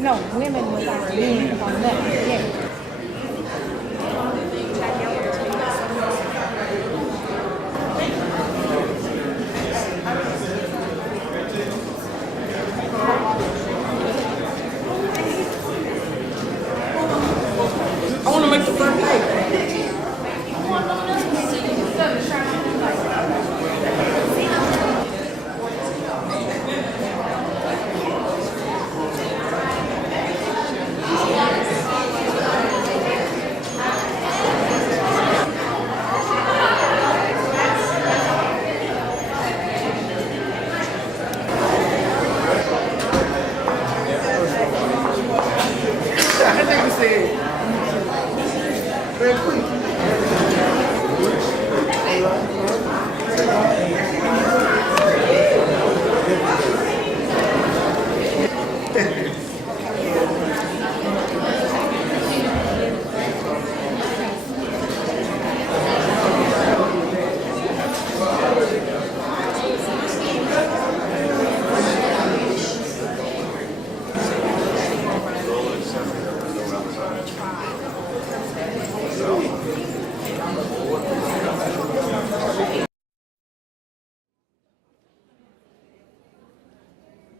No, women without men on that. Yeah. I want to make the front page.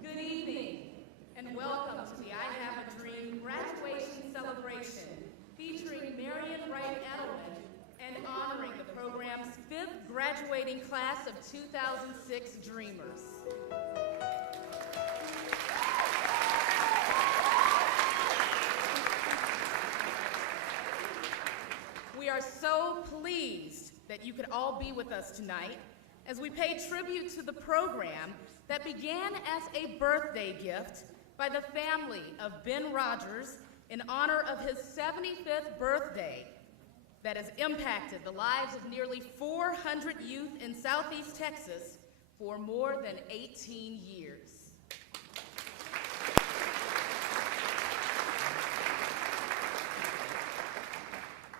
Good evening, and welcome to the I Have a Dream graduation celebration featuring Marian Wright Edelman and honoring the program's 5th graduating class of 2006 Dreamers. We are so pleased that you could all be with us tonight as we pay tribute to the program that began as a birthday gift by the family of Ben Rogers in honor of his 75th birthday that has impacted the lives of nearly 400 youth in Southeast Texas for more than 18 years.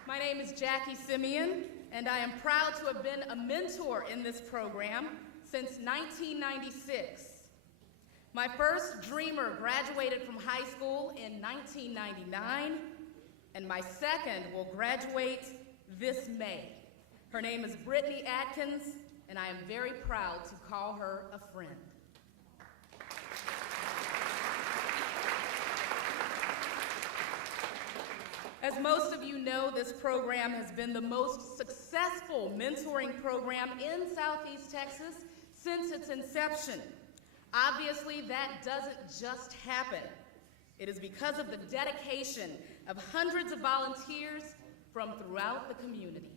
My name is Jackie Simeon, and I am proud to have been a mentor in this program since 1996. My first Dreamer graduated from high school in 1999, and my second will graduate this May. Her name is Brittany Atkins, and I am very proud to call her a friend. As most of you know, this program has been the most successful mentoring program in Southeast Texas since its inception. Obviously, that doesn't just happen. It is because of the dedication of hundreds of volunteers from throughout the community.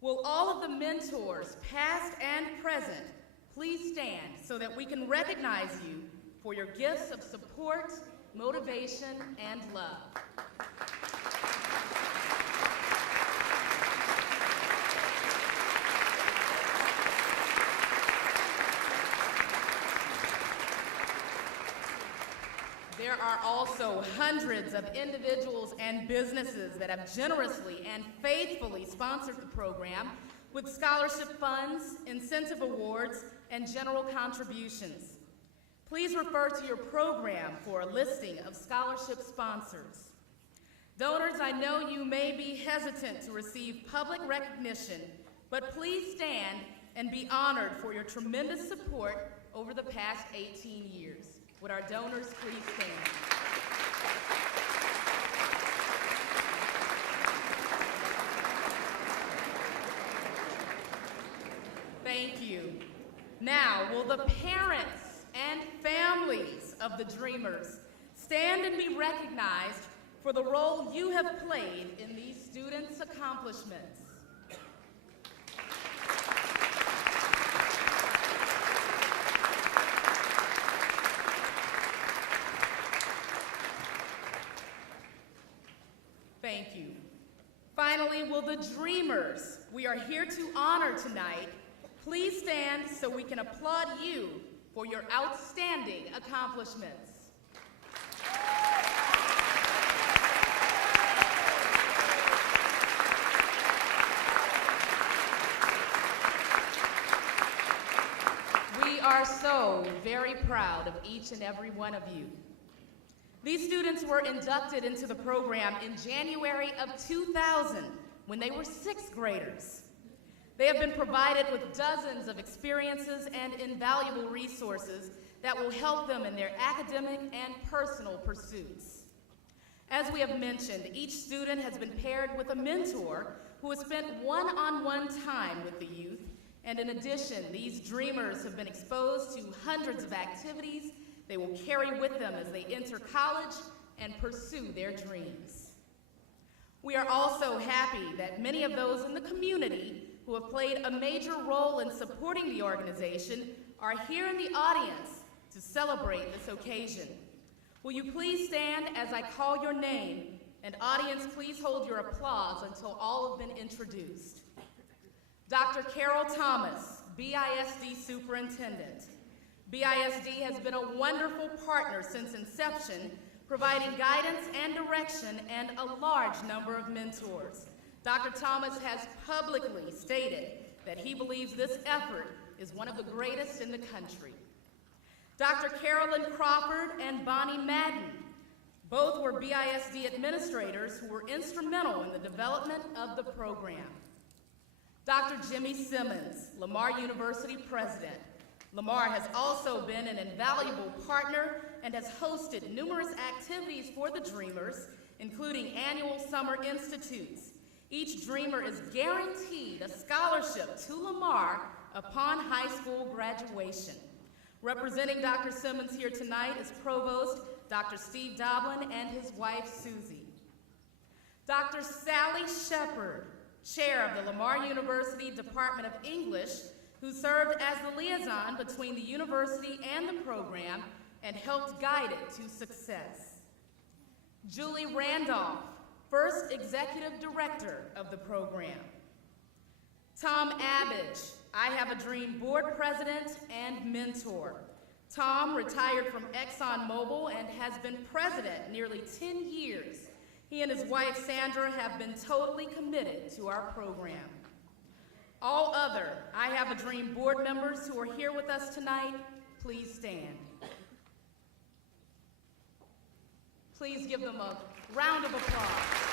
Will all of the mentors, past and present, please stand so that we can recognize you for your gifts of support, motivation, and love. There are also hundreds of individuals and businesses that have generously and faithfully sponsored the program with scholarship funds, incentive awards, and general contributions. Please refer to your program for a listing of scholarship sponsors. Donors, I know you may be hesitant to receive public recognition, but please stand and be honored for your tremendous support over the past 18 years. Would our donors please stand? Thank you. Now, will the parents and families of the Dreamers stand and be recognized for the role you have played in these students' accomplishments? Thank you. Finally, will the Dreamers we are here to honor tonight please stand so we can applaud you for your outstanding accomplishments. We are so very proud of each and every one of you. These students were inducted into the program in January of 2000 when they were sixth graders. They have been provided with dozens of experiences and invaluable resources that will help them in their academic and personal pursuits. As we have mentioned, each student has been paired with a mentor who has spent one-on-one time with the youth, and in addition, these Dreamers have been exposed to hundreds of activities they will carry with them as they enter college and pursue their dreams. We are also happy that many of those in the community who have played a major role in supporting the organization are here in the audience to celebrate this occasion. Will you please stand as I call your name, and audience, please hold your applause until all have been introduced. Dr. Carol Thomas, BISD Superintendent. BISD has been a wonderful partner since inception, providing guidance and direction and a large number of mentors. Dr. Thomas has publicly stated that he believes this effort is one of the greatest in the country. Dr. Carolyn Crawford and Bonnie Madden, both were BISD administrators who were instrumental in the development of the program. Dr. Jimmy Simmons, Lamar University president. Lamar has also been an invaluable partner and has hosted numerous activities for the Dreamers, including annual summer institutes. Each Dreamer is guaranteed a scholarship to Lamar upon high school graduation. Representing Dr. Simmons here tonight is Provost Dr. Steve Doblin and his wife, Susie. Dr. Sally Shepard, Chair of the Lamar University Department of English, who served as the liaison between the university and the program and helped guide it to success. Julie Randolph, First Executive Director of the program. Tom Abbage, I Have a Dream Board President and mentor. Tom retired from ExxonMobil and has been president nearly 10 years. He and his wife, Sandra, have been totally committed to our program. All other I Have a Dream board members who are here with us tonight, please stand. Please give them a round of applause.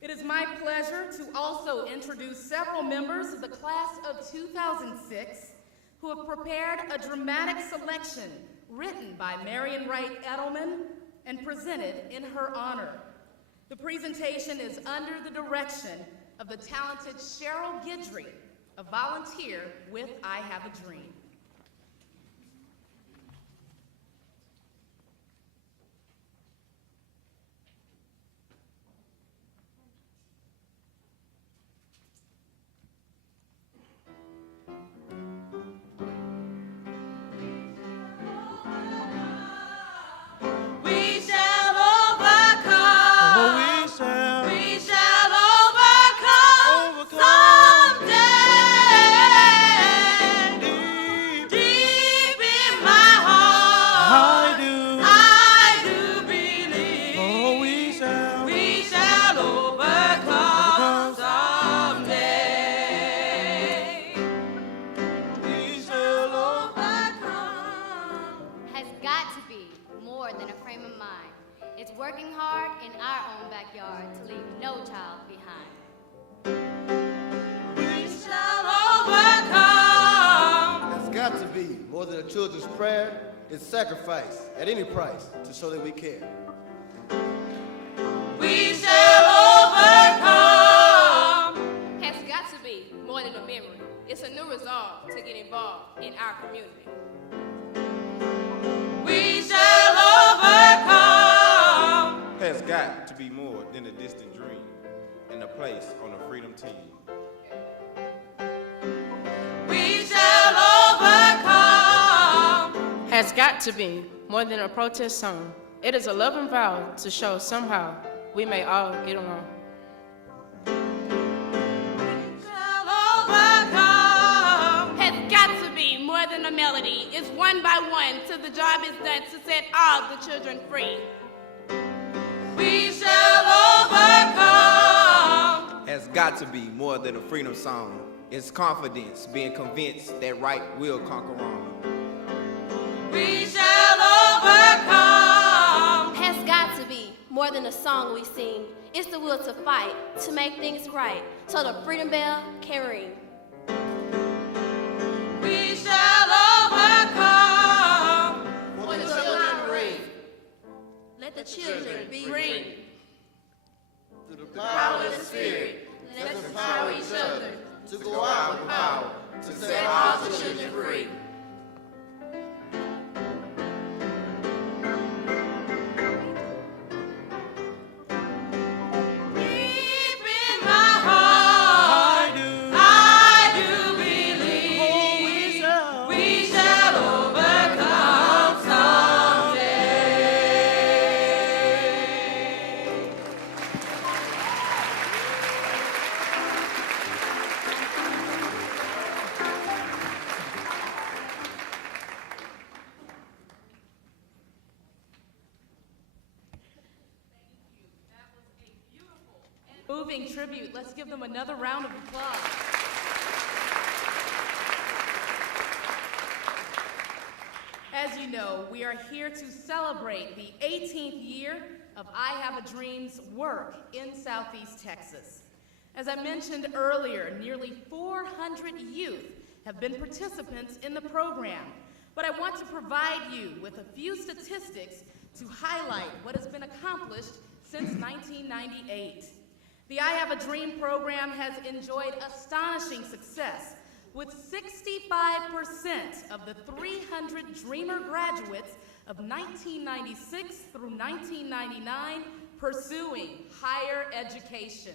It is my pleasure to also introduce several members of the class of 2006 who have prepared a dramatic selection written by Marian Wright Edelman and presented in her honor. The presentation is under the direction of the talented Cheryl Guidry, a volunteer with I Have a Dream. Working hard in our own backyard to leave no child behind. We shall overcome. That's got to be more than a children's prayer. It's sacrifice at any price to show that we care. We shall overcome. Has got to be more than a memory. It's a new resolve to get involved in our community. We shall overcome. Has got to be more than a distant dream and a place on a freedom team. We shall overcome. Has got to be more than a protest song. It is a loving vow to show somehow we may all get along. We shall overcome. Has got to be more than a melody. It's one by one till the job is done to set all the children free. We shall overcome. Has got to be more than a freedom song. It's confidence, being convinced that right will conquer wrong. We shall overcome. Has got to be more than a song we sing. It's the will to fight, to make things right, so the freedom bell can ring. We shall overcome. For the children ring. Let the children be Free. Through the power of the Spirit, let's empower each other to go out with power, to set all the children free. Deep in my heart, I do believe we shall overcome someday. Moving tribute. Let's give them another round of applause. As you know, we are here to celebrate the 18th year of I Have a Dream's work in Southeast Texas. As I mentioned earlier, nearly 400 youth have been participants in the program, but I want to provide you with a few statistics to highlight what has been accomplished since 1998. The I Have a Dream program has enjoyed astonishing success, with 65% of the 300 Dreamer graduates of 1996 through 1999 pursuing higher education.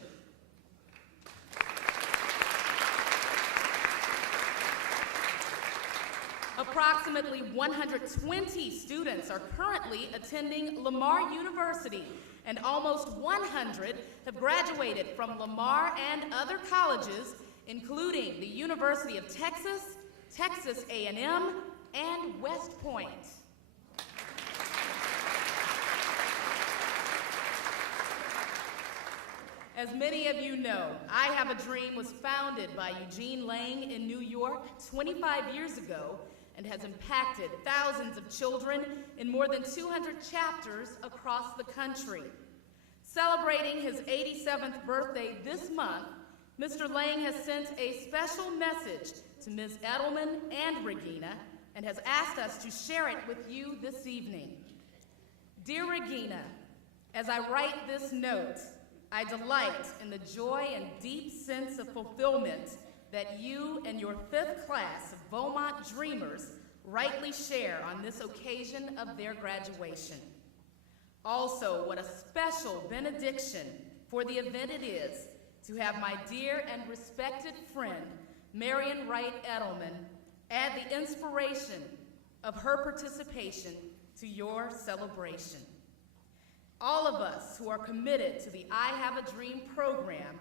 Approximately 120 students are currently attending Lamar University, and almost 100 have graduated from Lamar and other colleges, including the University of Texas, Texas A&M, and West Point. As many of you know, I Have a Dream was founded by Eugene Lang in New York 25 years ago and has impacted thousands of children in more than 200 chapters across the country. Celebrating his 87th birthday this month, Mr. Lang has sent a special message to Ms. Edelman and Regina and has asked us to share it with you this evening. Dear Regina, as I write this note, I delight in the joy and deep sense of fulfillment that you and your 5th class of Beaumont Dreamers rightly share on this occasion of their graduation. Also, what a special benediction for the event it is to have my dear and respected friend, Marian Wright Edelman, add the inspiration of her participation to your celebration. All of us who are committed to the I Have a Dream program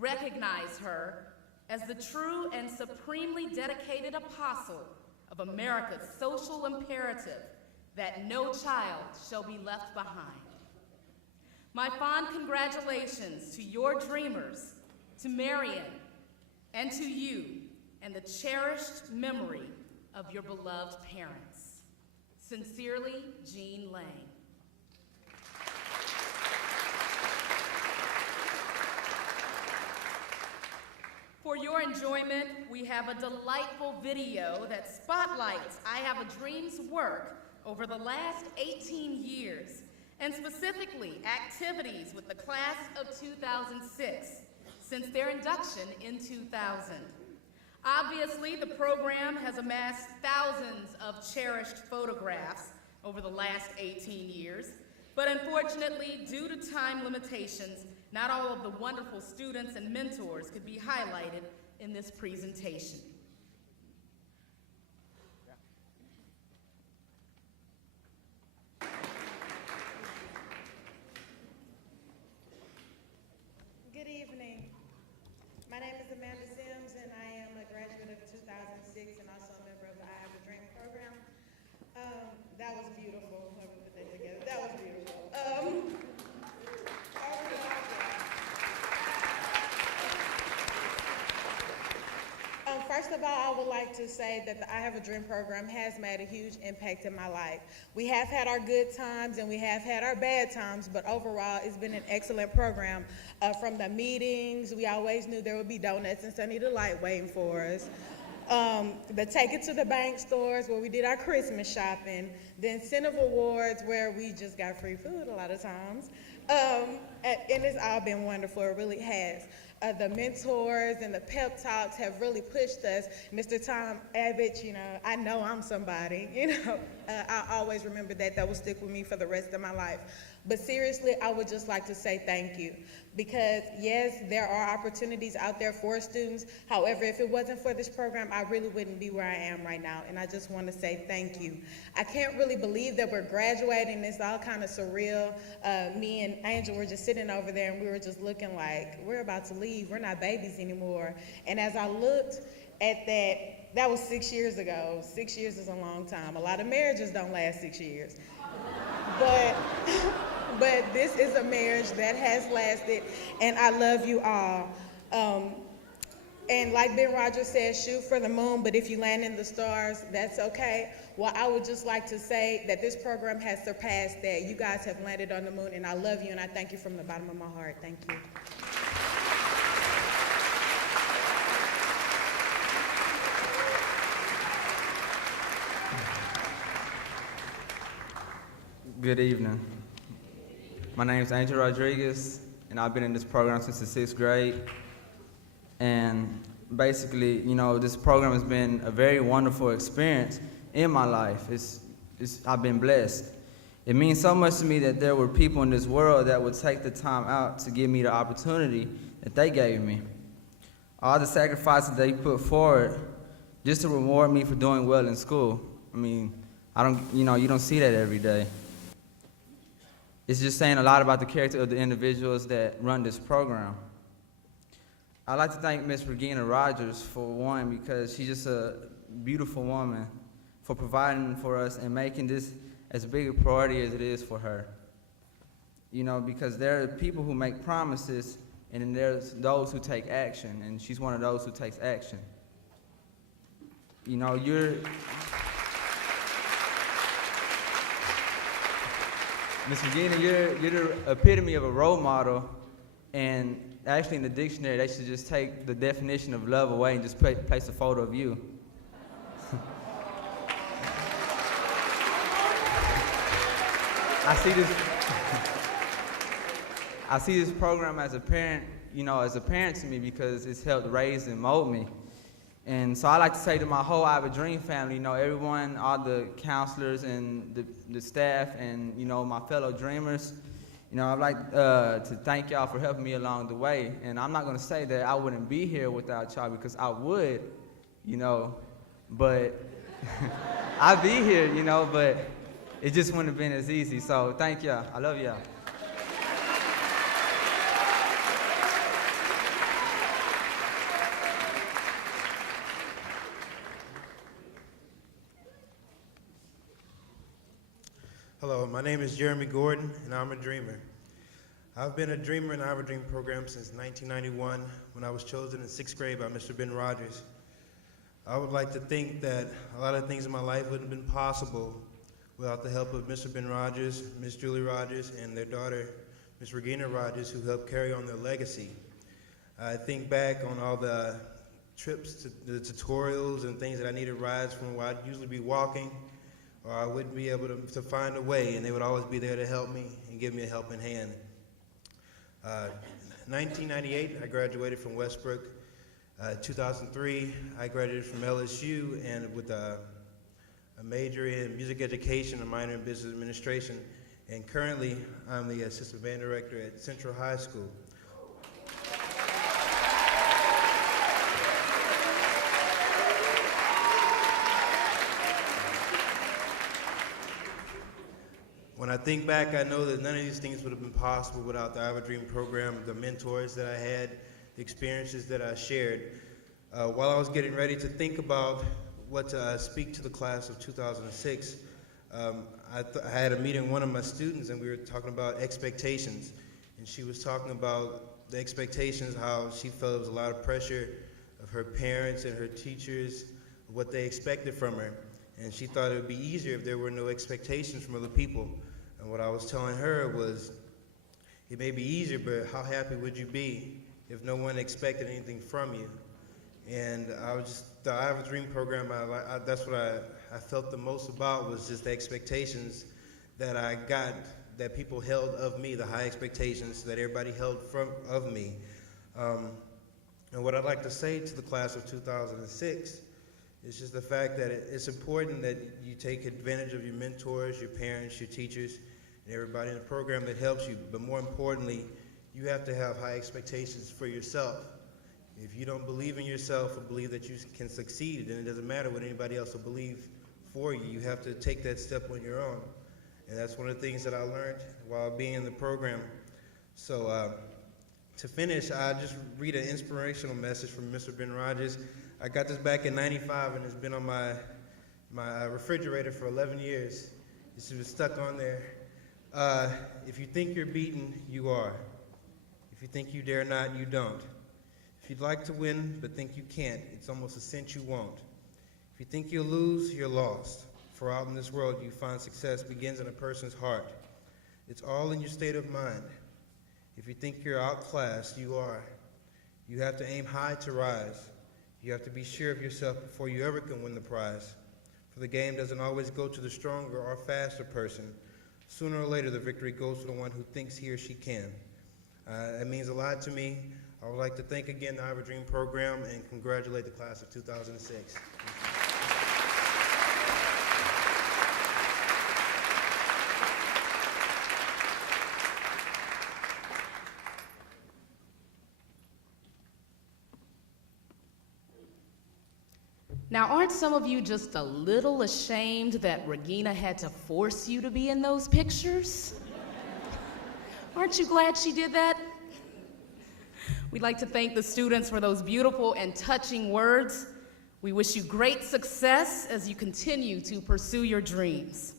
recognize her as the true and supremely dedicated apostle of America's social imperative that no child shall be left behind. My fond congratulations to your dreamers, to Marian, and to you, and the cherished memory of your beloved parents. Sincerely, Jean Lang. For your enjoyment, we have a delightful video that spotlights I Have a Dream's work over the last 18 years, and specifically activities with the class of 2006 since their induction in 2000. Obviously, the program has amassed thousands of cherished photographs over the last 18 years, but unfortunately, due to time limitations, not all of the wonderful students and mentors could be highlighted in this presentation. Good evening. My name is Amanda Sims, and I am a graduate of 2006 and also a member of the I Have a Dream program. That was beautiful. Whoever put that together, that was beautiful. First of all, I would like to say that the I Have a Dream program has made a huge impact in my life. We have had our good times and we have had our bad times, but overall, it's been an excellent program. From the meetings, we always knew there would be donuts and Sunny Delight waiting for us. The take it to the bank stores where we did our Christmas shopping, the incentive awards where we just got free food a lot of times. And it's all been wonderful, it really has. The mentors and the pep talks have really pushed us. Mr. Tom Abbott, I know I'm somebody, I always remember that. That will stick with me for the rest of my life. But seriously, I would just like to say thank you. Because yes, there are opportunities out there for students. However, if it wasn't for this program, I really wouldn't be where I am right now. And I just want to say thank you. I can't really believe that we're graduating. It's all kind of surreal. Me and Angel were just sitting over there and we were just looking like, we're about to leave. We're not babies anymore. And as I looked at that was 6 years ago. 6 years is a long time. A lot of marriages don't last 6 years. But this is a marriage that has lasted, and I love you all. And like Ben Rogers said, shoot for the moon, but if you land in the stars, that's okay. Well, I would just like to say that this program has surpassed that. You guys have landed on the moon, and I love you, and I thank you from the bottom of my heart. Thank you. Good evening. My name is Angel Rodriguez, and I've been in this program since the 6th grade. And basically, this program has been a very wonderful experience in my life. I've been blessed. It means so much to me that there were people in this world that would take the time out to give me the opportunity that they gave me. All the sacrifices they put forward just to reward me for doing well in school. I mean, you don't see that every day. It's just saying a lot about the character of the individuals that run this program. I'd like to thank Ms. Regina Rogers for one, because she's just a beautiful woman, for providing for us and making this as big a priority as it is for her. Because there are people who make promises, and then there's those who take action, and she's one of those who takes action. Ms. Regina, you're the epitome of a role model, and actually in the dictionary, they should just take the definition of love away and just place a photo of you. I see this program as a parent, to me because it's helped raise and mold me. And so I like to say to my whole I Have a Dream family, you know, everyone, all the counselors and the staff and, you know, my fellow dreamers, you know, I'd like to thank y'all for helping me along the way. And I'm not going to say that I wouldn't be here without y'all, because I would, you know, but I'd be here, you know, but it just wouldn't have been as easy. So thank y'all. I love y'all. Hello, my name is Jeremy Gordon, and I'm a dreamer. I've been a dreamer in the I Have a Dream program since 1991, when I was chosen in 6th grade by Mr. Ben Rogers. I would like to think that a lot of things in my life wouldn't have been possible without the help of Mr. Ben Rogers, Miss Julie Rogers, and their daughter, Miss Regina Rogers, who helped carry on their legacy. I think back on all the trips to the tutorials and things that I needed rides from, where I'd usually be walking, or I wouldn't be able to find a way, and they would always be there to help me and give me a helping hand. 1998, I graduated from Westbrook. 2003, I graduated from LSU, and with a major in music education, a minor in business administration, and currently I'm the assistant band director at Central High School. When I think back, I know that none of these things would have been possible without the I Have a Dream program, the mentors that I had, the experiences that I shared. While I was getting ready to think about what to speak to the class of 2006, I had a meeting with one of my students, and we were talking about expectations. And she was talking about the expectations, how she felt it was a lot of pressure of her parents and her teachers, what they expected from her. And she thought it would be easier if there were no expectations from other people. And what I was telling her was, it may be easier, but how happy would you be if no one expected anything from you? And the I Have a Dream program, that's what I felt the most about, was just the expectations that I got, that people held of me, the high expectations that everybody held of me. And what I'd like to say to the class of 2006 is just the fact that it's important that you take advantage of your mentors, your parents, your teachers, and everybody in the program that helps you. But more importantly, you have to have high expectations for yourself. If you don't believe in yourself or believe that you can succeed, then it doesn't matter what anybody else will believe for you. You have to take that step on your own. And that's one of the things that I learned while being in the program. So to finish, I'll just read an inspirational message from Mr. Ben Rogers. I got this back in '95, and it's been on my refrigerator for 11 years. This was stuck on there. If you think you're beaten, you are. If you think you dare not, you don't. If you'd like to win but think you can't, it's almost a cinch you won't. If you think you'll lose, you're lost. For out in this world, you find success begins in a person's heart. It's all in your state of mind. If you think you're outclassed, you are. You have to aim high to rise. You have to be sure of yourself before you ever can win the prize. For the game doesn't always go to the stronger or faster person. Sooner or later, the victory goes to the one who thinks he or she can. It means a lot to me. I would like to thank again the I Have a Dream program and congratulate the class of 2006. Now, aren't some of you just a little ashamed that Regina had to force you to be in those pictures? Aren't you glad she did that? We'd like to thank the students for those beautiful and touching words. We wish you great success as you continue to pursue your dreams.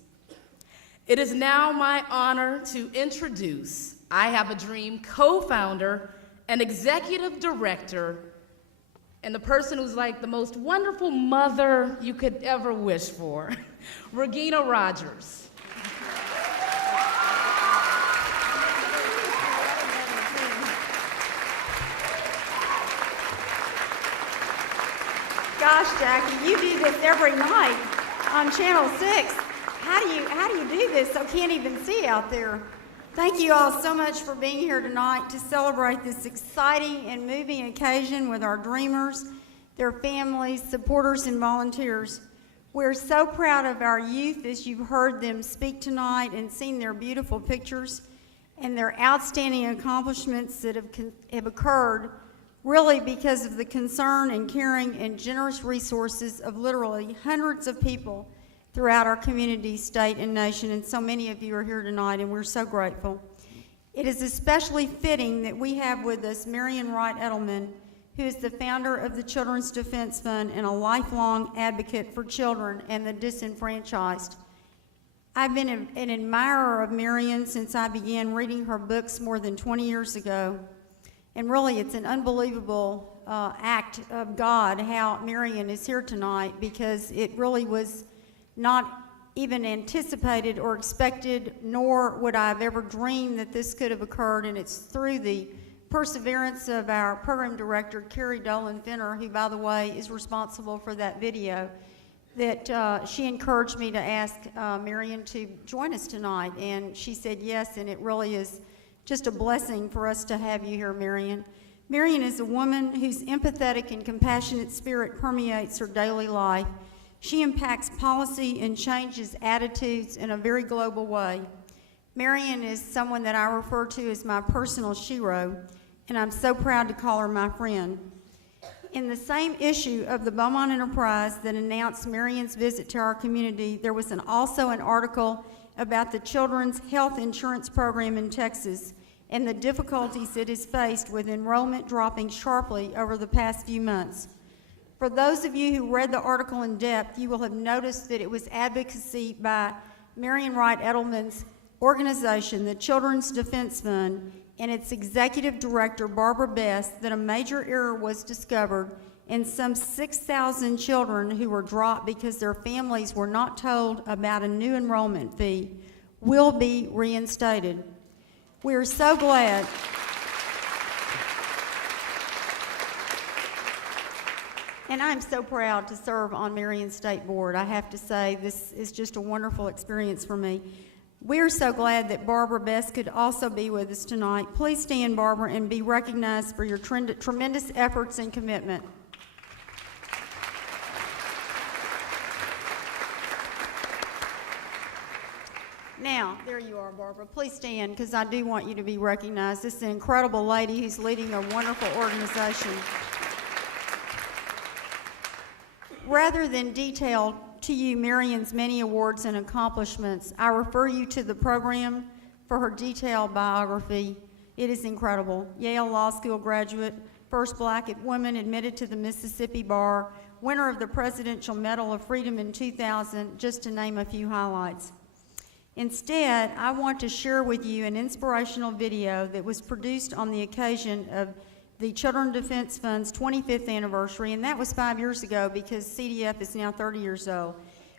It is now my honor to introduce I Have a Dream co-founder and executive director, and the person who's like the most wonderful mother you could ever wish for, Regina Rogers. Gosh, Jackie, you do this every night on Channel 6. How do you do this? I can't even see out there. Thank you all so much for being here tonight to celebrate this exciting and moving occasion with our dreamers their families, supporters, and volunteers. We're so proud of our youth as you've heard them speak tonight and seen their beautiful pictures and their outstanding accomplishments that have occurred really because of the concern and caring and generous resources of literally hundreds of people throughout our community, state, and nation, and so many of you are here tonight, and we're so grateful. It is especially fitting that we have with us Marian Wright Edelman, who is the founder of the Children's Defense Fund and a lifelong advocate for children and the disenfranchised. I've been an admirer of Marian since I began reading her books more than 20 years ago. And really, it's an unbelievable act of God how Marian is here tonight, because it really was not even anticipated or expected, nor would I have ever dreamed that this could have occurred. And it's through the perseverance of our program director, Carrie Dolan-Finner, who, by the way, is responsible for that video, that she encouraged me to ask Marian to join us tonight. And she said yes, and it really is just a blessing for us to have you here, Marian. Marian is a woman whose empathetic and compassionate spirit permeates her daily life. She impacts policy and changes attitudes in a very global way. Marian is someone that I refer to as my personal shero, and I'm so proud to call her my friend. In the same issue of the Beaumont Enterprise that announced Marian's visit to our community, there was also an article about the Children's Health Insurance Program in Texas and the difficulties it has faced with enrollment dropping sharply over the past few months. For those of you who read the article in depth, you will have noticed that it was advocacy by Marian Wright Edelman's organization, the Children's Defense Fund, and its executive director, Barbara Best, that a major error was discovered and some 6,000 children who were dropped because their families were not told about a new enrollment fee will be reinstated. We are so glad. And I'm so proud to serve on Marian State Board. I have to say, this is just a wonderful experience for me. We're so glad that Barbara Best could also be with us tonight. Please stand, Barbara, and be recognized for your tremendous efforts and commitment. Now, there you are, Barbara. Please stand, because I do want you to be recognized. This is an incredible lady who's leading a wonderful organization. Rather than detail to you Marian's many awards and accomplishments, I refer you to the program for her detailed biography. It is incredible. Yale Law School graduate, first black woman admitted to the Mississippi Bar, winner of the Presidential Medal of Freedom in 2000, just to name a few highlights. Instead, I want to share with you an inspirational video that was produced on the occasion of the Children's Defense Fund's 25th anniversary, and that was 5 years ago because CDF is now 30 years old.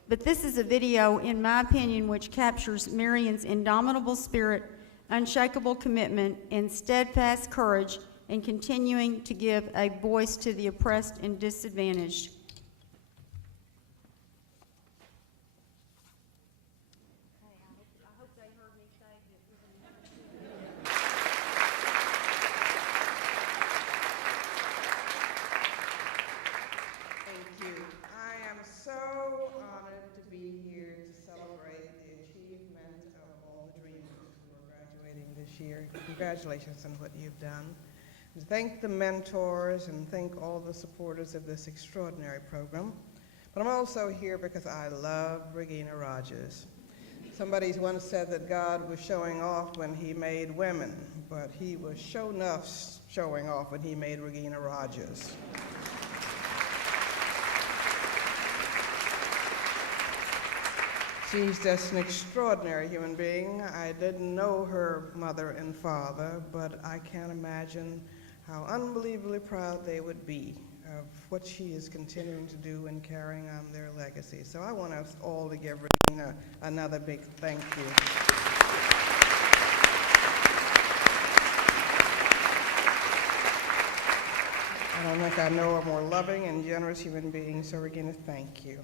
But this is a video, in my opinion, which captures Marian's indomitable spirit, unshakable commitment, and steadfast courage in continuing to give a voice to the oppressed and disadvantaged. Congratulations on what you've done. And thank the mentors and thank all the supporters of this extraordinary program. But I'm also here because I love Regina Rogers. Somebody once said that God was showing off when he made women, but he was sure enough showing off when he made Regina Rogers. She's just an extraordinary human being. I didn't know her mother and father, but I can't imagine how unbelievably proud they would be of what she is continuing to do and carrying on their legacy. So I want us all to give Regina another big thank you. I don't think I know a more loving and generous human being, so Regina, thank you.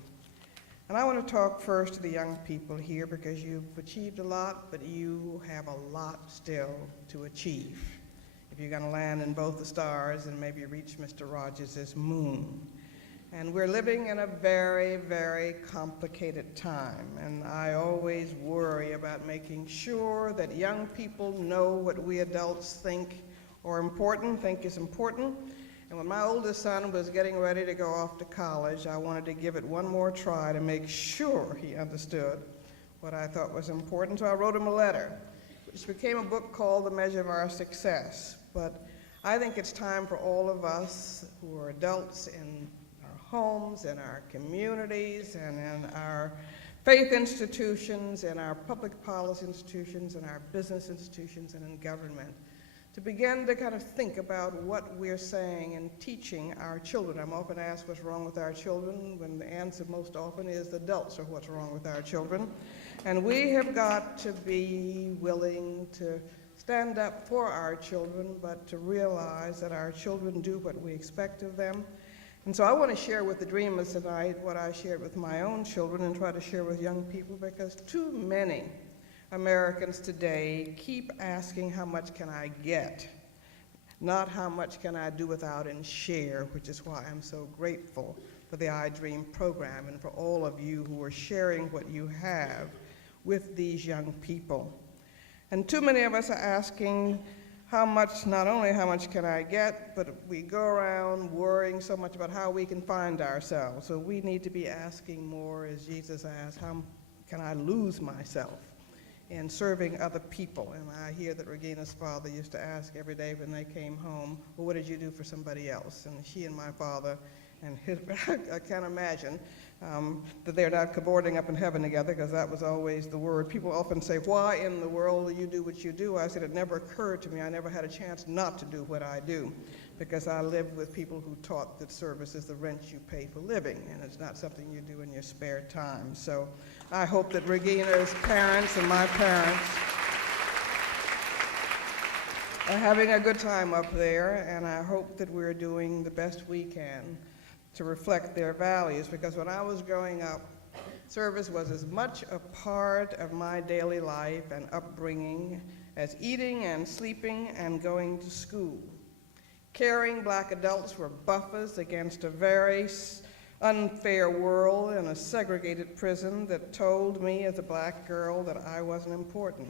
And I want to talk first to the young people here because you've achieved a lot, but you have a lot still to achieve if you're going to land in both the stars and maybe reach Mr. Rogers' moon. And we're living in a very, very complicated time. And I always worry about making sure that young people know what we adults think is important. And when my oldest son was getting ready to go off to college, I wanted to give it one more try to make sure he understood what I thought was important. So I wrote him a letter, which became a book called The Measure of Our Success. But I think it's time for all of us who are adults in our homes, in our communities, and in our faith institutions, in our public policy institutions, in our business institutions, and in government, to begin to kind of think about what we're saying and teaching our children. I'm often asked what's wrong with our children, when the answer most often is the adults are what's wrong with our children. And we have got to be willing to stand up for our children, but to realize that our children do what we expect of them. And so I want to share with the Dreamers tonight what I shared with my own children and try to share with young people, because too many Americans today keep asking, how much can I get? Not how much can I do without and share, which is why I'm so grateful for the iDream program and for all of you who are sharing what you have with these young people. And too many of us are asking how much, not only how much can I get, but we go around worrying so much about how we can find ourselves. So we need to be asking more, as Jesus asked, how can I lose myself in serving other people? And I hear that Regina's father used to ask every day when they came home, well, what did you do for somebody else? And she and my father, and I can't imagine that they're not cavorting up in heaven together, because that was always the word. People often say, why in the world do you do what you do? I said, it never occurred to me. I never had a chance not to do what I do, because I lived with people who taught that service is the rent you pay for living, and it's not something you do in your spare time. So I hope that Regina's parents and my parents are having a good time up there, and I hope that we're doing the best we can to reflect their values, because when I was growing up, service was as much a part of my daily life and upbringing as eating and sleeping and going to school. Caring black adults were buffers against a very unfair world and a segregated prison that told me as a black girl that I wasn't important.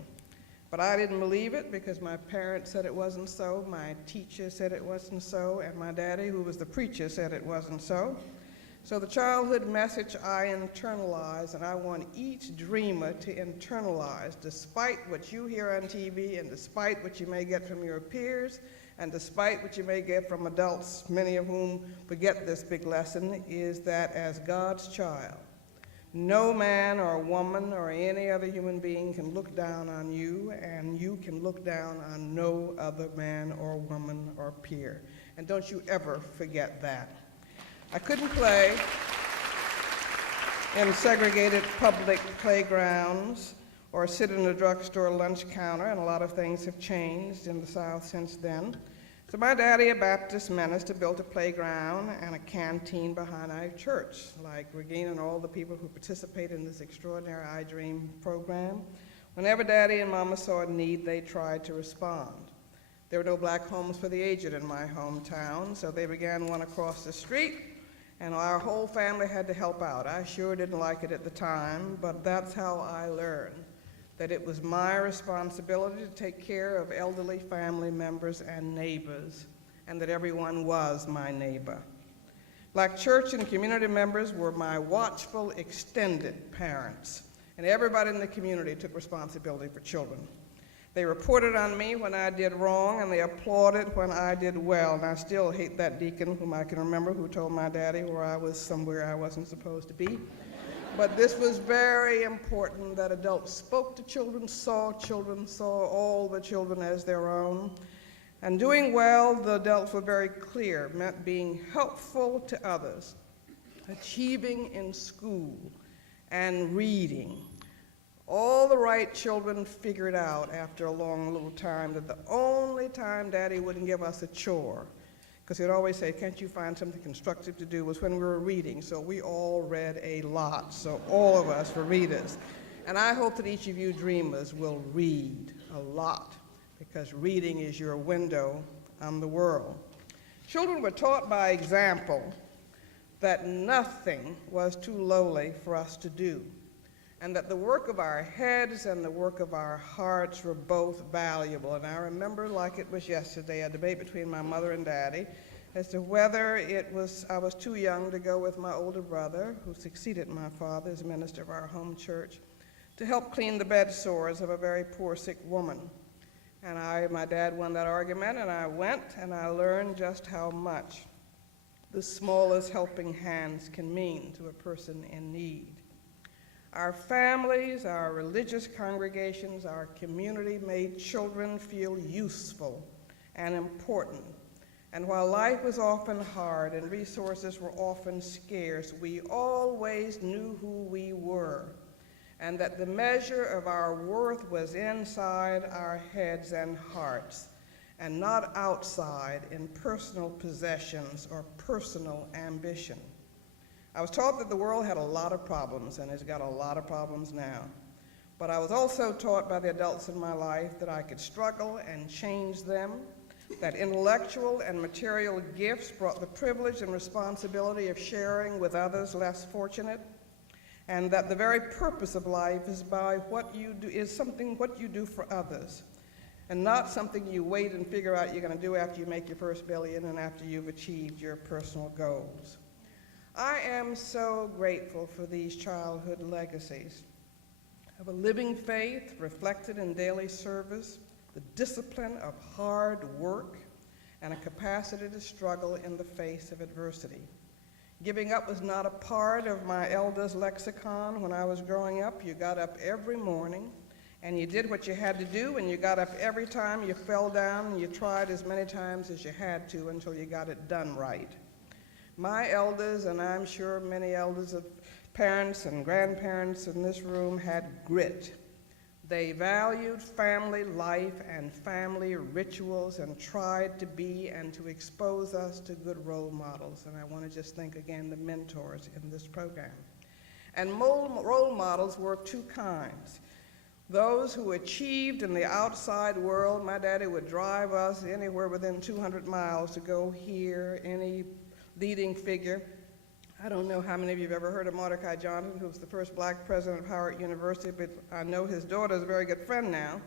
But I didn't believe it, because my parents said it wasn't so, my teacher said it wasn't so, and my daddy, who was the preacher, said it wasn't so. So the childhood message I internalized, and I want each dreamer to internalize, despite what you hear on TV and despite what you may get from your peers, and despite what you may get from adults, many of whom forget this big lesson, is that as God's child, no man or woman or any other human being can look down on you, and you can look down on no other man or woman or peer. And don't you ever forget that. I couldn't play in segregated public playgrounds or sit in a drugstore lunch counter, and a lot of things have changed in the South since then. So my daddy, a Baptist minister, built a playground and a canteen behind our church. Like Regina and all the people who participate in this extraordinary iDream program, whenever Daddy and Mama saw a need, they tried to respond. There were no black homes for the aged in my hometown, so they began one across the street, and our whole family had to help out. I sure didn't like it at the time, but that's how I learned that it was my responsibility to take care of elderly family members and neighbors, and that everyone was my neighbor. Black church and community members were my watchful, extended parents, and everybody in the community took responsibility for children. They reported on me when I did wrong, and they applauded when I did well. And I still hate that deacon, whom I can remember, who told my daddy where I was somewhere I wasn't supposed to be. But this was very important, that adults spoke to children, saw all the children as their own. And doing well, the adults were very clear, meant being helpful to others, achieving in school, and reading. All the right children figured out after a long little time that the only time Daddy wouldn't give us a chore, because he'd always say, can't you find something constructive to do, was when we were reading. So we all read a lot, so all of us were readers. And I hope that each of you dreamers will read a lot, because reading is your window on the world. Children were taught by example. that nothing was too lowly for us to do, and that the work of our heads and the work of our hearts were both valuable. And I remember, like it was yesterday, a debate between my mother and daddy as to whether I was too young to go with my older brother, who succeeded my father as minister of our home church, to help clean the bed sores of a very poor sick woman. And my dad won that argument, and I went, and I learned just how much the smallest helping hands can mean to a person in need. Our families, our religious congregations, our community made children feel useful and important. And while life was often hard and resources were often scarce, we always knew who we were, and that the measure of our worth was inside our heads and hearts, and not outside in personal possessions or personal ambition. I was taught that the world had a lot of problems, and it's got a lot of problems now. But I was also taught by the adults in my life that I could struggle and change them, that intellectual and material gifts brought the privilege and responsibility of sharing with others less fortunate, and that the very purpose of life is what you do for others, and not something you wait and figure out you're going to do after you make your first billion and after you've achieved your personal goals. I am so grateful for these childhood legacies of a living faith reflected in daily service, the discipline of hard work, and a capacity to struggle in the face of adversity. Giving up was not a part of my elders' lexicon when I was growing up. You got up every morning, and you did what you had to do, and you got up every time you fell down, and you tried as many times as you had to until you got it done right. My elders, and I'm sure many elders of parents and grandparents in this room, had grit. They valued family life and family rituals and tried to be and to expose us to good role models. And I want to just thank again the mentors in this program. And role models were of two kinds. Those who achieved in the outside world. My daddy would drive us anywhere within 200 miles to go hear any leading figure. I don't know how many of you have ever heard of Mordecai Johnson, who was the first black president of Howard University, but I know his daughter is a very good friend now.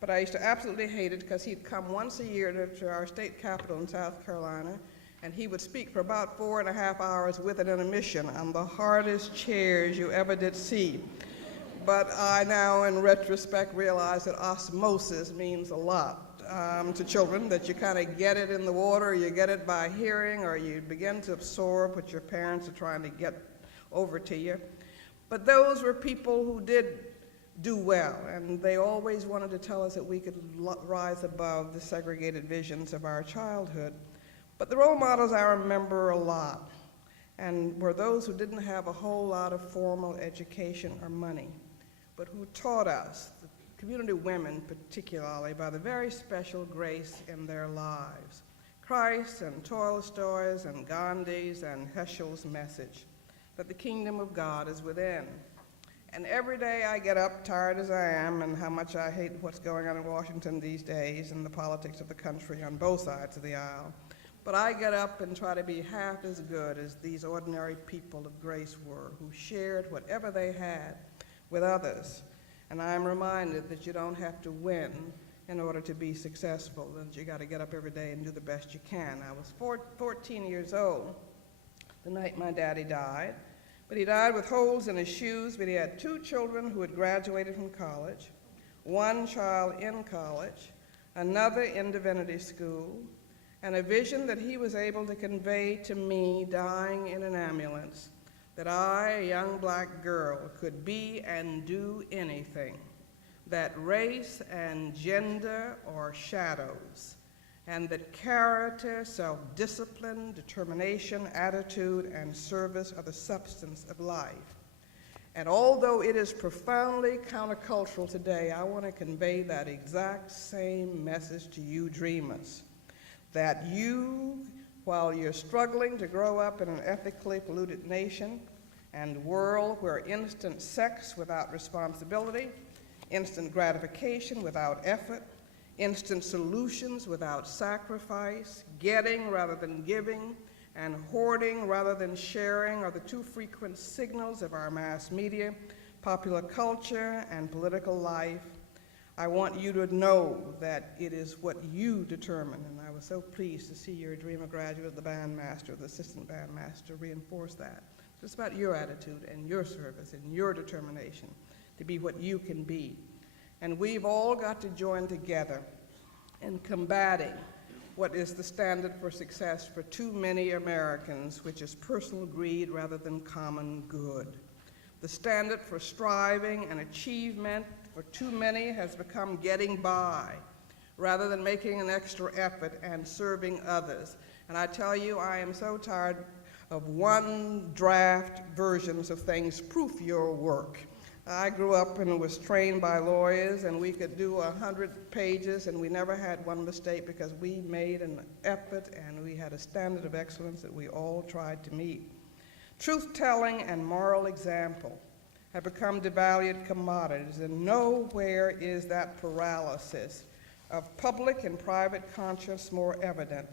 But I used to absolutely hate it because he'd come once a year to our state capitol in South Carolina, and he would speak for about 4.5 hours with an intermission on the hardest chairs you ever did see. But I now, in retrospect, realize that osmosis means a lot to children, that you kind of get it in the water, you get it by hearing, or you begin to absorb what your parents are trying to get over to you. But those were people who did do well, and they always wanted to tell us that we could rise above the segregated visions of our childhood. But the role models I remember a lot, and were those who didn't have a whole lot of formal education or money, but who taught us, the community women particularly, by the very special grace in their lives. Christ and Tolstoy's and Gandhi's and Heschel's message that the kingdom of God is within. And every day I get up, tired as I am, and how much I hate what's going on in Washington these days and the politics of the country on both sides of the aisle. But I get up and try to be half as good as these ordinary people of grace were, who shared whatever they had with others. And I'm reminded that you don't have to win in order to be successful, that you got to get up every day and do the best you can. I was 14 years old the night my daddy died, but he died with holes in his shoes, but he had 2 children who had graduated from college, 1 child in college, another in divinity school, and a vision that he was able to convey to me dying in an ambulance, that I, a young black girl, could be and do anything, that race and gender are shadows, and that character, self-discipline, determination, attitude, and service are the substance of life. And although it is profoundly countercultural today, I want to convey that exact same message to you dreamers, that you, while you're struggling to grow up in an ethically polluted nation and world where instant sex without responsibility, instant gratification without effort, instant solutions without sacrifice, getting rather than giving, and hoarding rather than sharing are the two frequent signals of our mass media, popular culture, and political life. I want you to know that it is what you determine, and I was so pleased to see your Dreamer graduate, the bandmaster, the assistant bandmaster, reinforce that. It's about your attitude and your service and your determination to be what you can be. And we've all got to join together in combating what is the standard for success for too many Americans, which is personal greed rather than common good. The standard for striving and achievement for too many has become getting by rather than making an extra effort and serving others. And I tell you, I am so tired of one draft versions of things. Proof your work. I grew up and was trained by lawyers, and we could do 100 pages, and we never had one mistake because we made an effort and we had a standard of excellence that we all tried to meet. Truth-telling and moral example have become devalued commodities, and nowhere is that paralysis of public and private conscience more evident